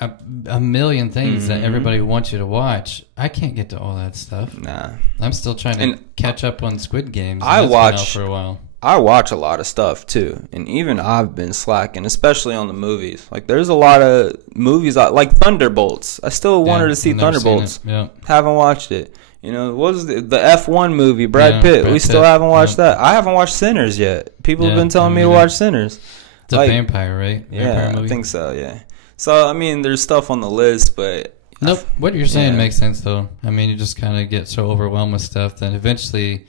a million things that everybody wants you to watch. I can't get to all that stuff. Nah, I'm still trying to catch up on Squid Games. I watch for a while. I watch a lot of stuff too, and even I've been slacking, especially on the movies. Like there's a lot of movies like Thunderbolts. I still wanted to see Thunderbolts. Haven't watched it. You know, what was the F1 movie, Brad Pitt? We still haven't watched that. I haven't watched Sinners yet. People have been telling me to watch Sinners. It's a vampire, right? Vampire movie? I think so, yeah. So, I mean, there's stuff on the list, but... Nope, what you're saying makes sense, though. I mean, you just kind of get so overwhelmed with stuff that eventually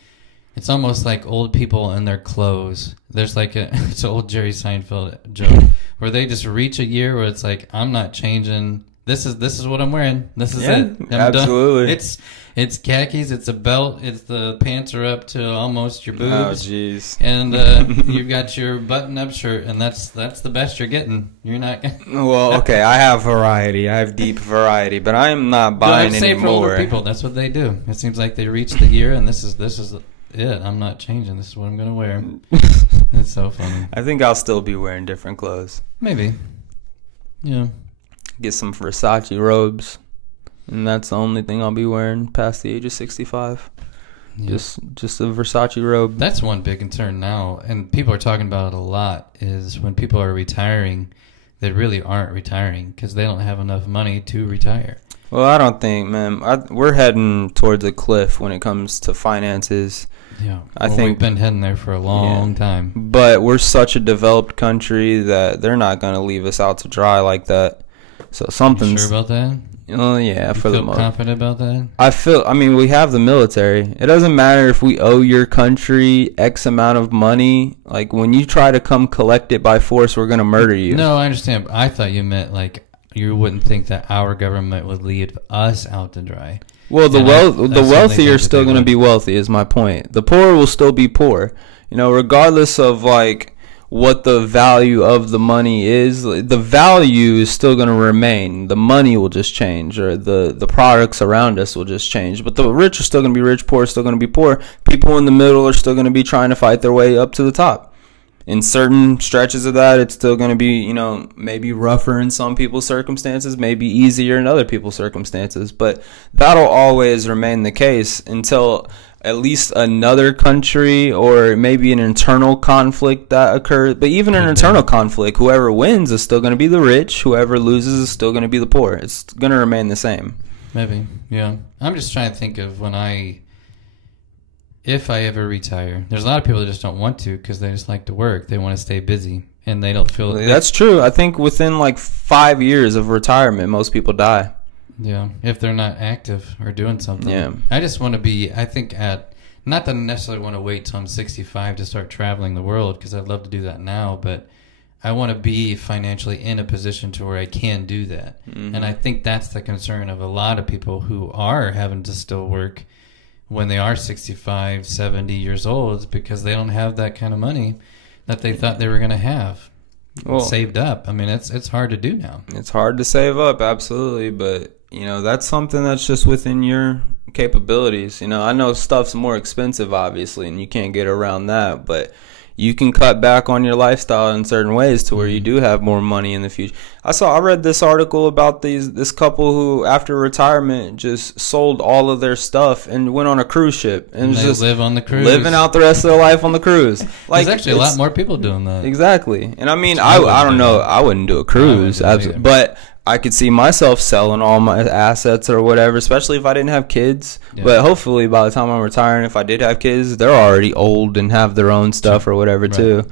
it's almost like old people and their clothes. There's like it's an old Jerry Seinfeld joke where they just reach a year where it's like, I'm not changing... This is what I'm wearing. This is it. I'm absolutely. Done. It's khakis. It's a belt. It's the pants are up to almost your boobs. Oh, jeez. And you've got your button-up shirt, and that's the best you're getting. You're not. Well, okay. I have variety. I have deep variety, but I am not buying anymore. For older people, that's what they do. It seems like they reach the year, and this is it. I'm not changing. This is what I'm gonna wear. It's so funny. I think I'll still be wearing different clothes. Maybe. Yeah. Get some Versace robes, and that's the only thing I'll be wearing past the age of 65. Yeah. Just a Versace robe. That's one big concern now, and people are talking about it a lot, is when people are retiring, they really aren't retiring because they don't have enough money to retire. Well, I don't think, man. We're heading towards a cliff when it comes to finances. Yeah, I think we've been heading there for a long time. But we're such a developed country that they're not going to leave us out to dry like that. So something's... You sure about that? Yeah, for the most. Confident about that? I mean, we have the military. It doesn't matter if we owe your country X amount of money. Like, when you try to come collect it by force, we're going to murder you. No, I understand. I thought you meant, like, you wouldn't think that our government would leave us out to dry. Well, the wealthy are still going to be wealthy, is my point. The poor will still be poor. You know, regardless of, like... what the value of the money is. The value is still going to remain. The money will just change, or the products around us will just change. But the rich are still going to be rich, poor are still going to be poor. People in the middle are still going to be trying to fight their way up to the top. In certain stretches of that, it's still going to be, you know, maybe rougher in some people's circumstances, maybe easier in other people's circumstances. But that'll always remain the case until at least another country, or maybe an internal conflict that occurs. But even an internal conflict, whoever wins is still going to be the rich. Whoever loses is still going to be the poor. It's going to remain the same. Maybe, yeah. I'm just trying to think of if I ever retire. There's a lot of people that just don't want to because they just like to work. They want to stay busy, and they don't feel... That's true. I think within like 5 years of retirement, most people die. Yeah, if they're not active or doing something. Yeah. I just want to be, I think not that I necessarily want to wait till I'm 65 to start traveling the world, because I'd love to do that now, but I want to be financially in a position to where I can do that. Mm-hmm. And I think that's the concern of a lot of people who are having to still work when they are 65, 70 years old, is because they don't have that kind of money that they thought they were going to have saved up. I mean, it's hard to do now. It's hard to save up, absolutely, but you know, that's something that's just within your capabilities. You know, I know stuff's more expensive, obviously, and you can't get around that, but you can cut back on your lifestyle in certain ways to where you do have more money in the future. I read this article about this couple who, after retirement, just sold all of their stuff and went on a cruise ship and they just live on the cruise, living out the rest of their life on the cruise. Like, there's actually a lot more people doing that. Exactly. And I mean, I don't know. I wouldn't do a cruise, absolutely, but I could see myself selling all my assets or whatever, especially if I didn't have kids. Yeah. But hopefully by the time I'm retiring, if I did have kids, they're already old and have their own stuff or whatever too.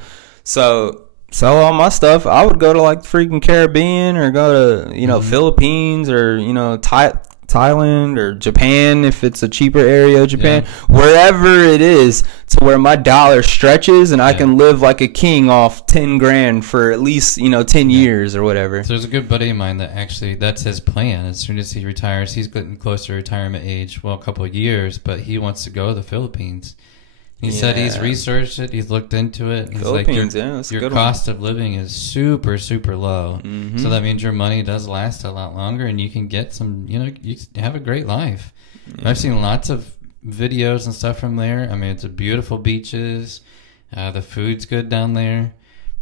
So sell all my stuff. I would go to like the freaking Caribbean, or go to, you know, Philippines, or, you know, Thailand or Japan, if it's a cheaper area of Japan, wherever it is, to where my dollar stretches and I can live like a king off 10 grand for at least, you know, 10 years or whatever. So there's a good buddy of mine that actually, that's his plan. As soon as he retires, he's getting close to retirement age, well, a couple of years, but he wants to go to the Philippines. He said he's researched it. He's looked into it. He's Philippines, like, your cost of living is super, super low. Mm-hmm. So that means your money does last a lot longer, and you can get some, you know, you have a great life. Yeah. I've seen lots of videos and stuff from there. I mean, it's a beautiful beaches. The food's good down there.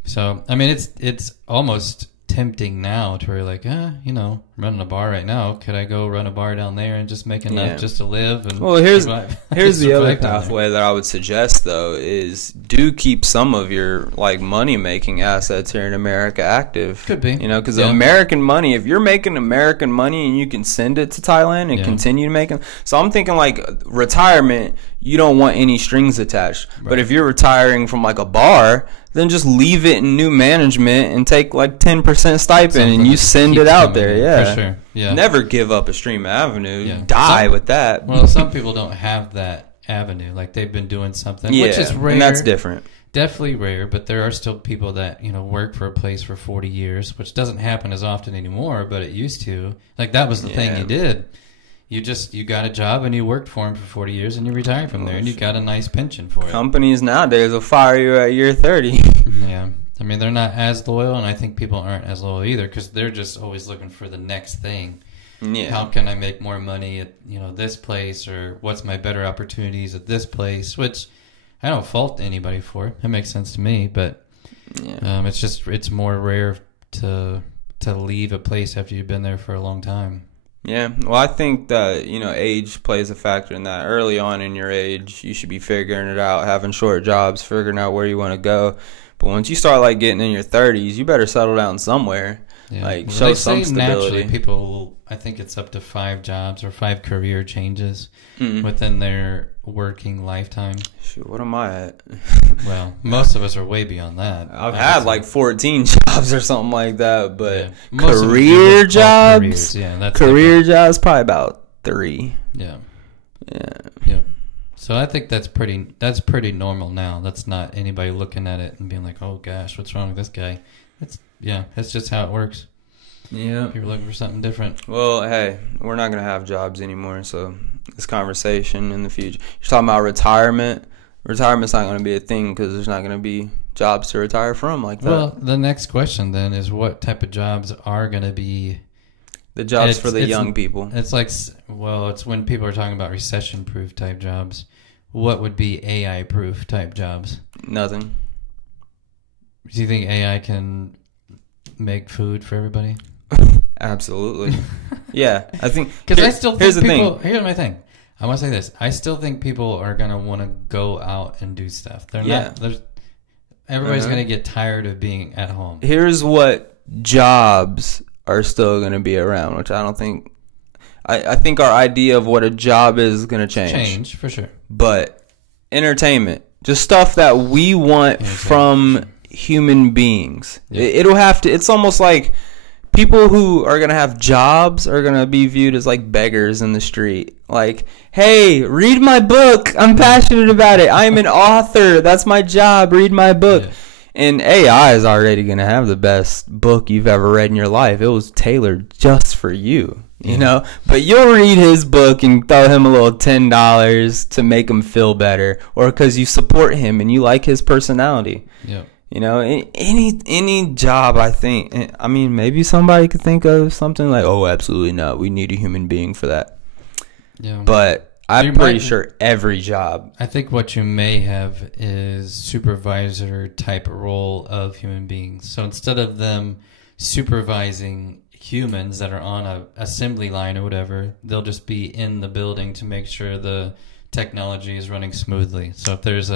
So, I mean, it's almost tempting now to where you're like, you know, I'm running a bar right now. Could I go run a bar down there and just make enough just to live? And well, here's the other pathway that I would suggest, though, is do keep some of your like money making assets here in America active. Could be, you know, because American money, if you're making American money and you can send it to Thailand and continue to make them. So I'm thinking like retirement, you don't want any strings attached. Right. But if you're retiring from like a bar, then just leave it in new management and take like 10% stipend and you send it out there. Yeah. For sure. Yeah. Never give up a Stream Avenue. Yeah. Die with that. Well, some people don't have that avenue. Like they've been doing something, which is rare. And that's different. Definitely rare, but there are still people that, you know, work for a place for 40 years, which doesn't happen as often anymore, but it used to. Like that was the thing you did. You got a job and you worked for him for 40 years and you retired from there and you got a nice pension for it. Companies nowadays will fire you at year 30. Yeah. I mean, they're not as loyal, and I think people aren't as loyal either because they're just always looking for the next thing. Yeah. How can I make more money at, you know, this place, or what's my better opportunities at this place, which I don't fault anybody for. It makes sense to me, but it's more rare to leave a place after you've been there for a long time. Yeah, well, I think that, you know, age plays a factor in that. Early on in your age, you should be figuring it out, having short jobs, figuring out where you want to go. But once you start, like, getting in your 30s, you better settle down somewhere. Yeah. Like, show some stability. Naturally, people, I think it's up to 5 jobs or 5 career changes within their working lifetime. Shoot, what am I at? Well, most of us are way beyond that. I've had like 14 jobs or something like that, but career jobs, career jobs, probably about 3. Yeah. So I think that's pretty normal now. That's not anybody looking at it and being like, oh gosh, what's wrong with this guy? That's just how it works. Yeah. People looking for something different. Well, hey, we're not going to have jobs anymore, so this conversation in the future. You're talking about retirement. Retirement's not going to be a thing because there's not going to be jobs to retire from like that. Well, the next question then is what type of jobs are going to be the jobs for the young people. It's like, well, it's when people are talking about recession-proof type jobs. What would be AI-proof type jobs? Nothing. Do you think AI can make food for everybody? Absolutely. Yeah, I think. Because I still think here's the people. thing. Here's my thing. I want to say this. I still think people are gonna want to go out and do stuff. They're not. Everybody's gonna get tired of being at home. Here's what jobs are still going to be around, which I don't think. I think our idea of what a job is going to change. Change for sure. But entertainment, just stuff that we want from human beings. Yeah. It'll have to. It's almost like people who are gonna have jobs are gonna be viewed as like beggars in the street. Like, hey, read my book. I'm passionate about it. I'm an author. That's my job. Read my book. Yeah. And AI is already gonna have the best book you've ever read in your life. It was tailored just for you. You know, but you'll read his book and throw him a little $10 to make him feel better, or because you support him and you like his personality. Yeah. You know, any job, I think. I mean, maybe somebody could think of something like, oh, absolutely not. We need a human being for that. Yeah. But I'm pretty sure every job. I think what you may have is supervisor type role of human beings. So instead of them supervising humans that are on a assembly line or whatever, they'll just be in the building to make sure the technology is running smoothly. So if there's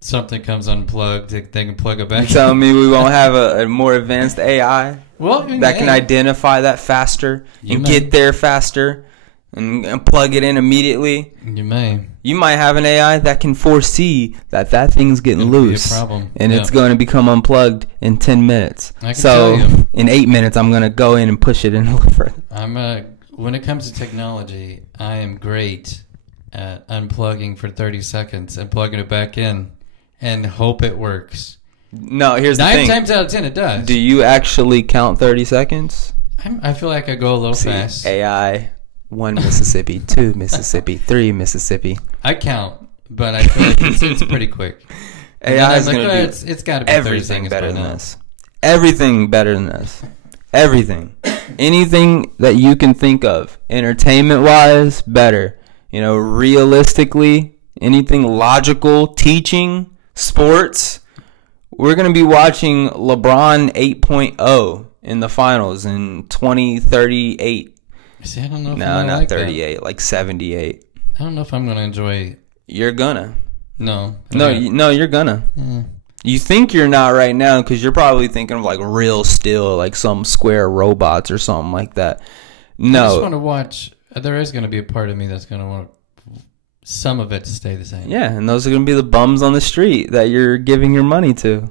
something comes unplugged, they can plug it back. You telling me we won't have a more advanced AI that can identify that faster and get there faster and plug it in immediately? You may. You might have an AI that can foresee that thing's getting loose, and it's going to become unplugged in 10 minutes. So in 8 minutes, I'm going to go in and push it in a little further. When it comes to technology, I am great at unplugging for 30 seconds and plugging it back in and hope it works. No, here's the thing. 9 times out of 10, it does. Do you actually count 30 seconds? I feel like I go a little fast. AI. 1 Mississippi, 2 Mississippi, 3 Mississippi. I count, but I feel like it's pretty quick. AI is going to do it's got to be everything better than this. Everything better than this. Everything. Anything that you can think of, entertainment-wise, better. You know, realistically, anything logical, teaching, sports. We're going to be watching LeBron 8.0 in the finals in 2038. See, I don't know if no, I'm not like 38, like 78. I don't know if I'm going to enjoy. You're gonna. No. You're gonna. You think you're not right now because you're probably thinking of like real still, like some square robots or something like that. No. I just want to watch. There is going to be a part of me that's going to want some of it to stay the same. Yeah, and those are going to be the bums on the street that you're giving your money to.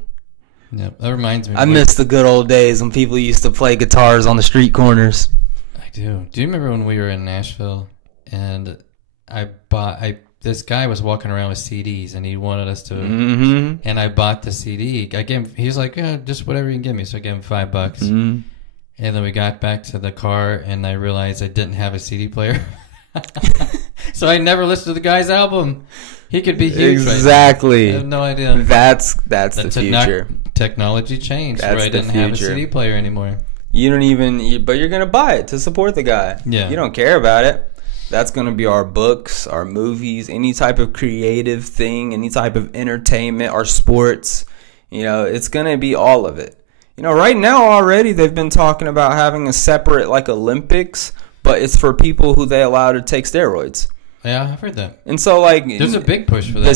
Yeah, that reminds me. I miss the good old days when people used to play guitars on the street corners. Do you remember when we were in Nashville and this guy was walking around with CDs and he wanted us to and I bought the CD. He was like, just whatever you can give me. So I gave him $5. Mm-hmm. And then we got back to the car and I realized I didn't have a CD player. So I never listened to the guy's album. He could be huge. Exactly. Right, I have no idea. That's the future. Technology changed where I didn't have a CD player anymore. You don't even, but you're going to buy it to support the guy. Yeah. You don't care about it. That's going to be our books, our movies, any type of creative thing, any type of entertainment, our sports. You know, it's going to be all of it. You know, right now already they've been talking about having a separate like Olympics, but it's for people who they allow to take steroids. Yeah, I've heard that. And so, like, there's a big push for that.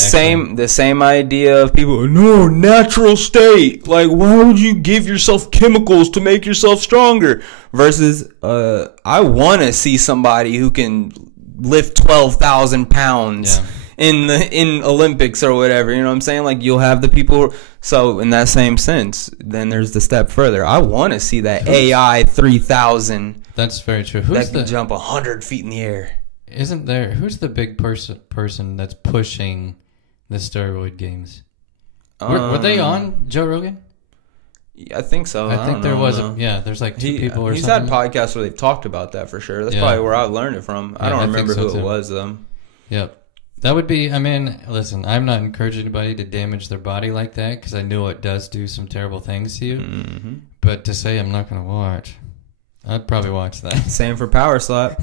The same idea of people. No, natural state. Like, why would you give yourself chemicals to make yourself stronger? Versus, I want to see somebody who can lift 12,000 pounds in Olympics or whatever. You know what I'm saying? Like, you'll have the people. So, in that same sense, then there's the step further. I want to see that AI 3000. That's very true. That can jump 100 feet in the air. Isn't there? Who's the big person that's pushing the steroid games? Were they on Joe Rogan? I think so. I think there was. There's like two people or he's something. He's had podcasts where they've talked about that for sure. That's probably where I learned it from. I don't remember who it was though. Yep. That would be, I mean, listen, I'm not encouraging anybody to damage their body like that because I know it does do some terrible things to you. Mm-hmm. But to say I'm not going to watch, I'd probably watch that. Same for Power Slap.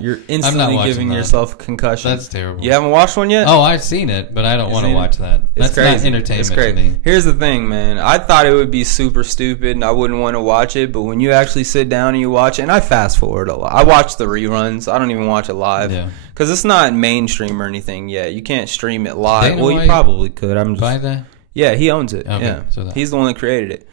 You're instantly giving yourself a concussion. That's terrible. You haven't watched one yet? Oh, I've seen it, but I don't want to watch that. That's not entertainment to me. Here's the thing, man. I thought it would be super stupid and I wouldn't want to watch it, but when you actually sit down and you watch it, and I fast forward a lot. I watch the reruns. I don't even watch it live. Yeah. Because it's not mainstream or anything yet. You can't stream it live. Dana Well, you White probably could. buy that? Yeah, he owns it. Okay, yeah. so He's the one that created it.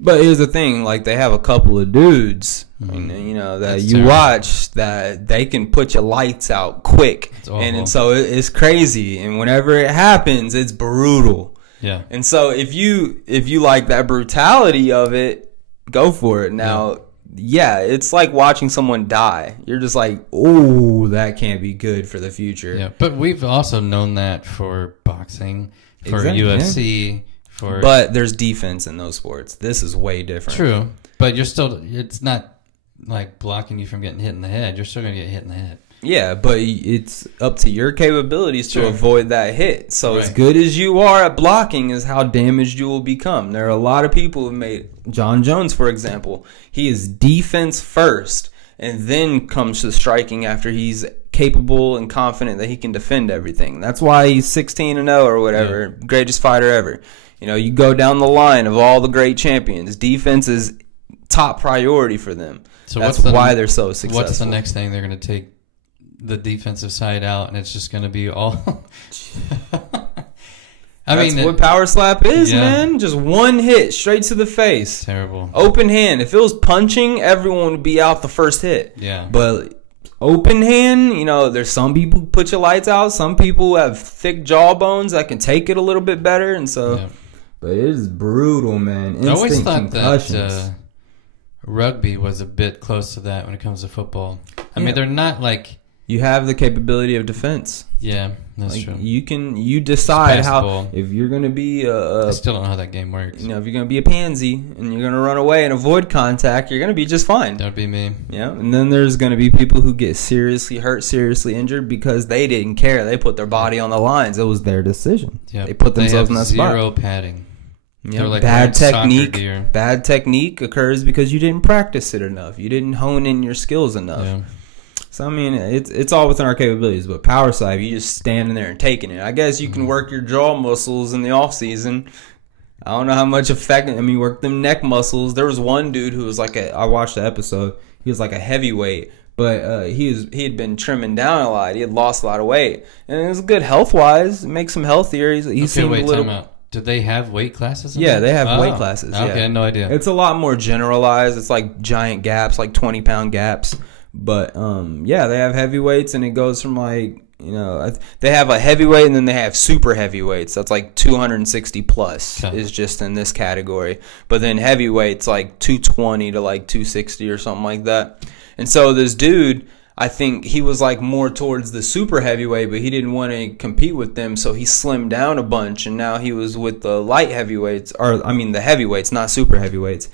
But here's the thing, like they have a couple of dudes, Mm-hmm. you know, that That's you terrible. watch that they can put your lights out quick, and so it's crazy. And whenever it happens, it's brutal. Yeah. And so if you like that brutality of it, go for it. Now, yeah, it's like watching someone die. You're just like, oh, that can't be good for the future. Yeah, but we've also known that for boxing, for Exactly, UFC. But there's defense in those sports. This is way different. True, but it's not like blocking you from getting hit in the head. You're still going to get hit in the head. Yeah, but it's up to your capabilities to avoid that hit. So as good as you are at blocking is how damaged you will become. There are a lot of people who have made John Jones, for example. He is defense first and then comes to striking after he's capable and confident that he can defend everything. That's why he's 16-0 or whatever, greatest fighter ever. You know, you go down the line of all the great champions. Defense is top priority for them. So that's why they're so successful. What's the next thing they're going to take the defensive side out, and it's just going to be all? That's what Power Slap is, man. Just one hit straight to the face. Terrible. Open hand. If it was punching, everyone would be out the first hit. Yeah. But open hand, you know, there's some people who put your lights out. Some people have thick jawbones that can take it a little bit better, and so. Yeah. But it is brutal, man. Instant I always thought concussions. that rugby was a bit close to that when it comes to football. I mean, they're not like... You have the capability of defense. Yeah, that's true. You decide how, if you're going to be I still don't know how that game works. You know, if you're going to be a pansy and you're going to run away and avoid contact, you're going to be just fine. That would be me. Yeah, and then there's going to be people who get seriously hurt, seriously injured because they didn't care. They put their body on the lines. It was their decision. Yep. They put themselves in that spot. Zero padding. Yeah, like bad technique occurs because you didn't practice it enough. You didn't hone in your skills enough. Yeah. So I mean, it's all within our capabilities. But Power Slap, you just standing there and taking it. I guess you can work your jaw muscles in the off season. I don't know how much effect. I mean, work them neck muscles. There was one dude who was like I watched the episode. He was like a heavyweight, but he had been trimming down a lot. He had lost a lot of weight, and it was good health wise. It makes him healthier. He seemed a little. Time out. Do they have weight classes? Yeah, they have weight classes. Okay, yeah. No idea. It's a lot more generalized. It's like giant gaps, like 20-pound gaps. But yeah, they have heavyweights, and it goes from like, you know, they have a heavyweight, and then they have super heavyweights. That's like 260 plus is just in this category. But then heavyweights like 220 to like 260 or something like that. And so this dude, I think he was like more towards the super heavyweight, but he didn't want to compete with them, so he slimmed down a bunch, and now he was with the light heavyweights, or I mean the heavyweights, not super heavyweights.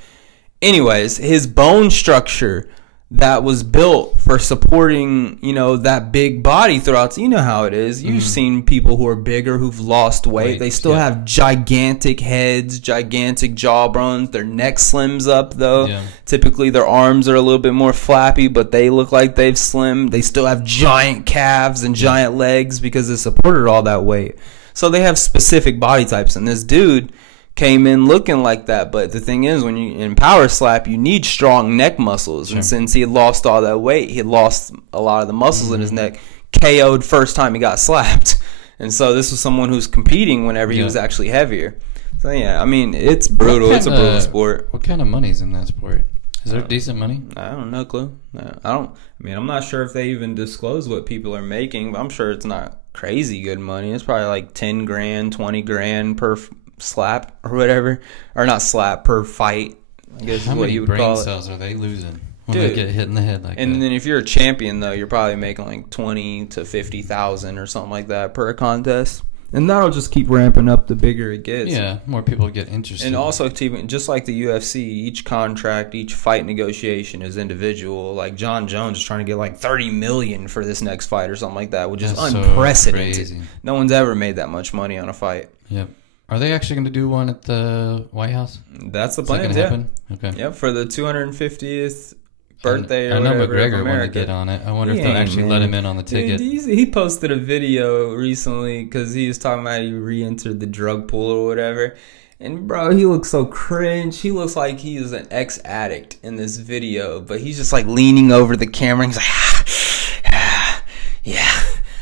Anyways, his bone structure that was built for supporting, you know, that big body throughout. You know how it is. You've seen people who are bigger who've lost weight. They still have gigantic heads, gigantic jawbones. Their neck slims up, though. Yeah. Typically, their arms are a little bit more flappy, but they look like they've slimmed. They still have giant calves and giant legs because they supported all that weight. So they have specific body types. And this dude came in looking like that, but the thing is, when you in Power Slap, you need strong neck muscles, and since he had lost all that weight, he had lost a lot of the muscles in his neck. KO'd first time he got slapped, and so this was someone who's competing whenever he was actually heavier. So yeah, I mean, it's brutal. It's a brutal sport. What kind of money's in that sport? Is there decent money? I don't know, clue. I mean, I'm not sure if they even disclose what people are making, but I'm sure it's not crazy good money. It's probably like 10 grand, 20 grand per slap or whatever, or not slap, per fight, I guess is what you would call it. How many brain cells are they losing when they get hit in the head like that? And then if you're a champion, though, you're probably making like 20 to 50,000 or something like that per contest. And that'll just keep ramping up the bigger it gets. Yeah, more people get interested. And also, just like the UFC, each contract, each fight negotiation is individual. Like John Jones is trying to get like $30 million for this next fight or something like that, which is unprecedented. So no one's ever made that much money on a fight. Yep. Are they actually going to do one at the White House? That's the plan. Yeah. Happen? Okay. Yep, for the 250th birthday. I know McGregor wanted to get on it. I wonder if they'll actually let him in on the ticket. Dude, he posted a video recently because he was talking about he re-entered the drug pool or whatever. And bro, he looks so cringe. He looks like he is an ex-addict in this video, but he's just like leaning over the camera. And he's like, yeah,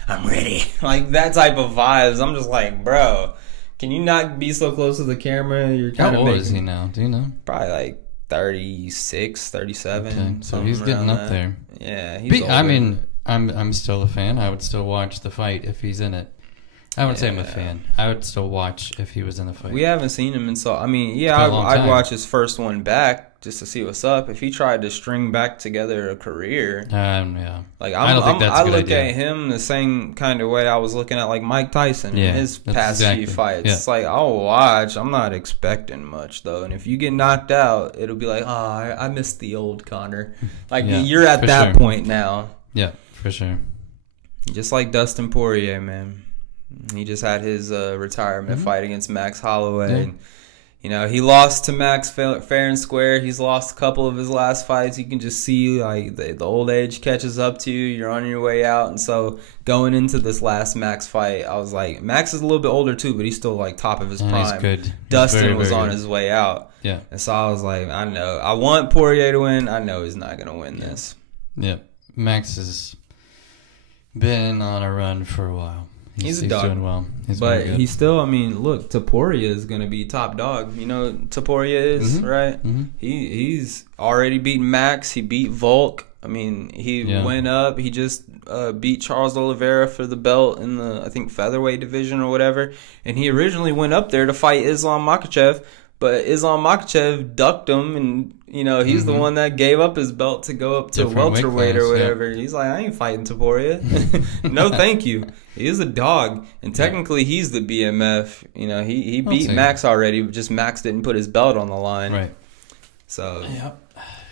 I'm ready. Like that type of vibes. I'm just like, bro, can you not be so close to the camera? You're kind of. How old is he now? Do you know? Probably like 36, 37. Okay. So he's getting up there. Yeah, I mean, I'm still a fan. I would still watch the fight if he's in it. I wouldn't say I'm a fan. I would still watch if he was in the fight. We haven't seen him, and so I mean, yeah, I'd watch his first one back just to see what's up. If he tried to string back together a career, yeah, like I don't think that's a good look idea. At him the same kind of way I was looking at like Mike Tyson in his past few fights. Yeah. It's like I'll watch. I'm not expecting much though, and if you get knocked out, it'll be like, oh, I miss the old Conor. Like you're at that point now. Yeah, for sure. Just like Dustin Poirier, man. He just had his retirement fight against Max Holloway. Yeah. And, you know, he lost to Max fair and square. He's lost a couple of his last fights. You can just see, like, the old age catches up to you. You're on your way out. And so going into this last Max fight, I was like, Max is a little bit older, too, but he's still, like, top of his prime. He's good. Dustin was on his way out. Yeah. And so I was like, I know. I want Poirier to win. I know he's not going to win this. Yeah. Max has been on a run for a while. He's a dog. Doing well. But he's still, I mean, look, Topuria is going to be top dog. You know Topuria is, right? Mm-hmm. He's already beaten Max. He beat Volk. I mean, he went up. He just beat Charles Oliveira for the belt in the, I think, featherweight division or whatever. And he originally went up there to fight Islam Makhachev. But Islam Makhachev ducked him, and, you know, he's the one that gave up his belt to go up to welterweight or whatever. He's like, I ain't fighting Topuria. No, thank you. He is a dog, and technically he's the BMF. You know, he beat Max already, but just Max didn't put his belt on the line. Right. So,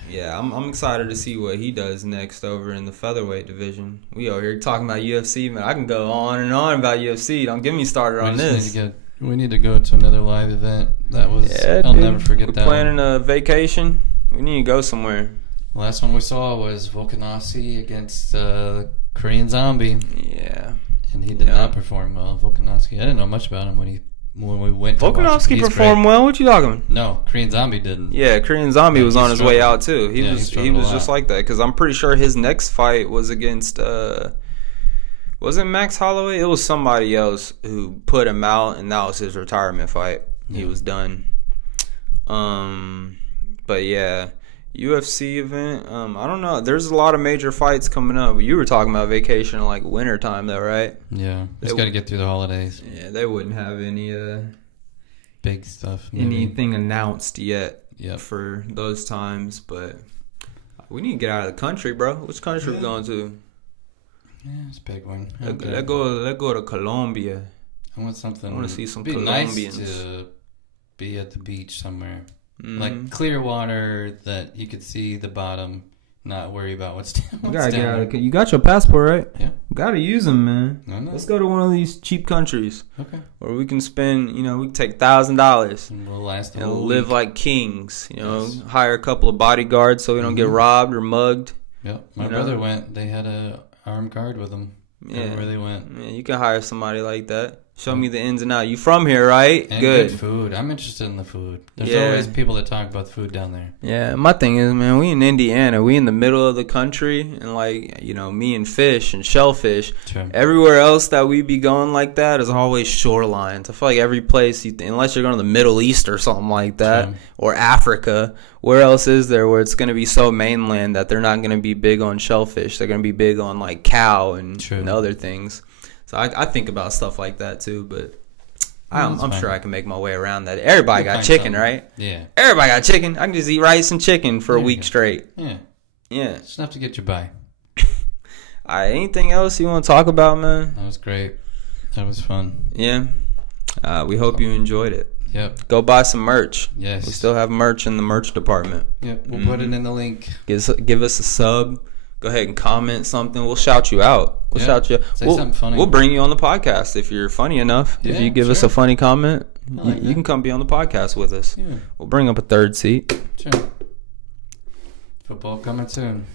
yeah, I'm excited to see what he does next over in the featherweight division. We over here talking about UFC, man. I can go on and on about UFC. Don't get me started on this. We need to go to another live event. That was I'll never forget that. We're planning a vacation. We need to go somewhere. The last one we saw was Volkanovski against Korean Zombie. Yeah. And he did not perform well. Volkanovski. I didn't know much about him when we went to Volkanovski performed well? What you talking about? No, Korean Zombie didn't. Yeah, Korean Zombie was on his way out too. He was just like that, because I'm pretty sure his next fight was against wasn't Max Holloway? It was somebody else who put him out, and that was his retirement fight. Yeah. He was done. But yeah, UFC event. I don't know. There's a lot of major fights coming up. You were talking about vacation in like winter time, though, right? Yeah, just got to get through the holidays. Yeah, they wouldn't have any big stuff, anything announced yet for those times. But we need to get out of the country, bro. Which country we going to? Yeah, it's a big one. Okay. Let's go to Colombia. I want something. I want to see some Colombians. Nice to be at the beach somewhere. Like clear water that you could see the bottom, not worry about what's down. You got your passport, right? Yeah. Gotta use them, man. No. Let's go to one of these cheap countries. Okay. Where we can spend, we can take $1,000 and we'll last and live like kings. Hire a couple of bodyguards so we don't get robbed or mugged. Yep. My brother went. They had a armed guard with them. Yeah. Where they went. Yeah, you can hire somebody like that. Show me the ins and outs. You from here, right? And good food. I'm interested in the food. There's always people that talk about the food down there. Yeah, my thing is, man, we in Indiana. We in the middle of the country. And, like, me and fish and shellfish. Sure. Everywhere else that we be going like that is always shorelines. I feel like every place, unless you're going to the Middle East or something like that, or Africa, where else is there where it's going to be so mainland that they're not going to be big on shellfish? They're going to be big on, like, cow and other things. So I think about stuff like that too, but I'm sure I can make my way around that. Everybody got chicken, right? Yeah. Everybody got chicken. I can just eat rice and chicken for a week straight. Yeah. Yeah. Just enough to get you by. All right. Anything else you want to talk about, man? That was great. That was fun. Yeah. We hope you enjoyed it. Yep. Go buy some merch. Yes. We still have merch in the merch department. Yep. We'll put it in the link. Give us a sub. Go ahead and comment something. We'll shout you out. We'll shout you. Say something funny. We'll bring you on the podcast if you're funny enough. Yeah, if you give us a funny comment, like you can come be on the podcast with us. Yeah. We'll bring up a third seat. Sure. Football coming soon.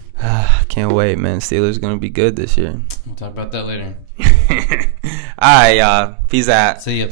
Can't wait, man. Steelers gonna be good this year. We'll talk about that later. All right, y'all. Peace out. See ya.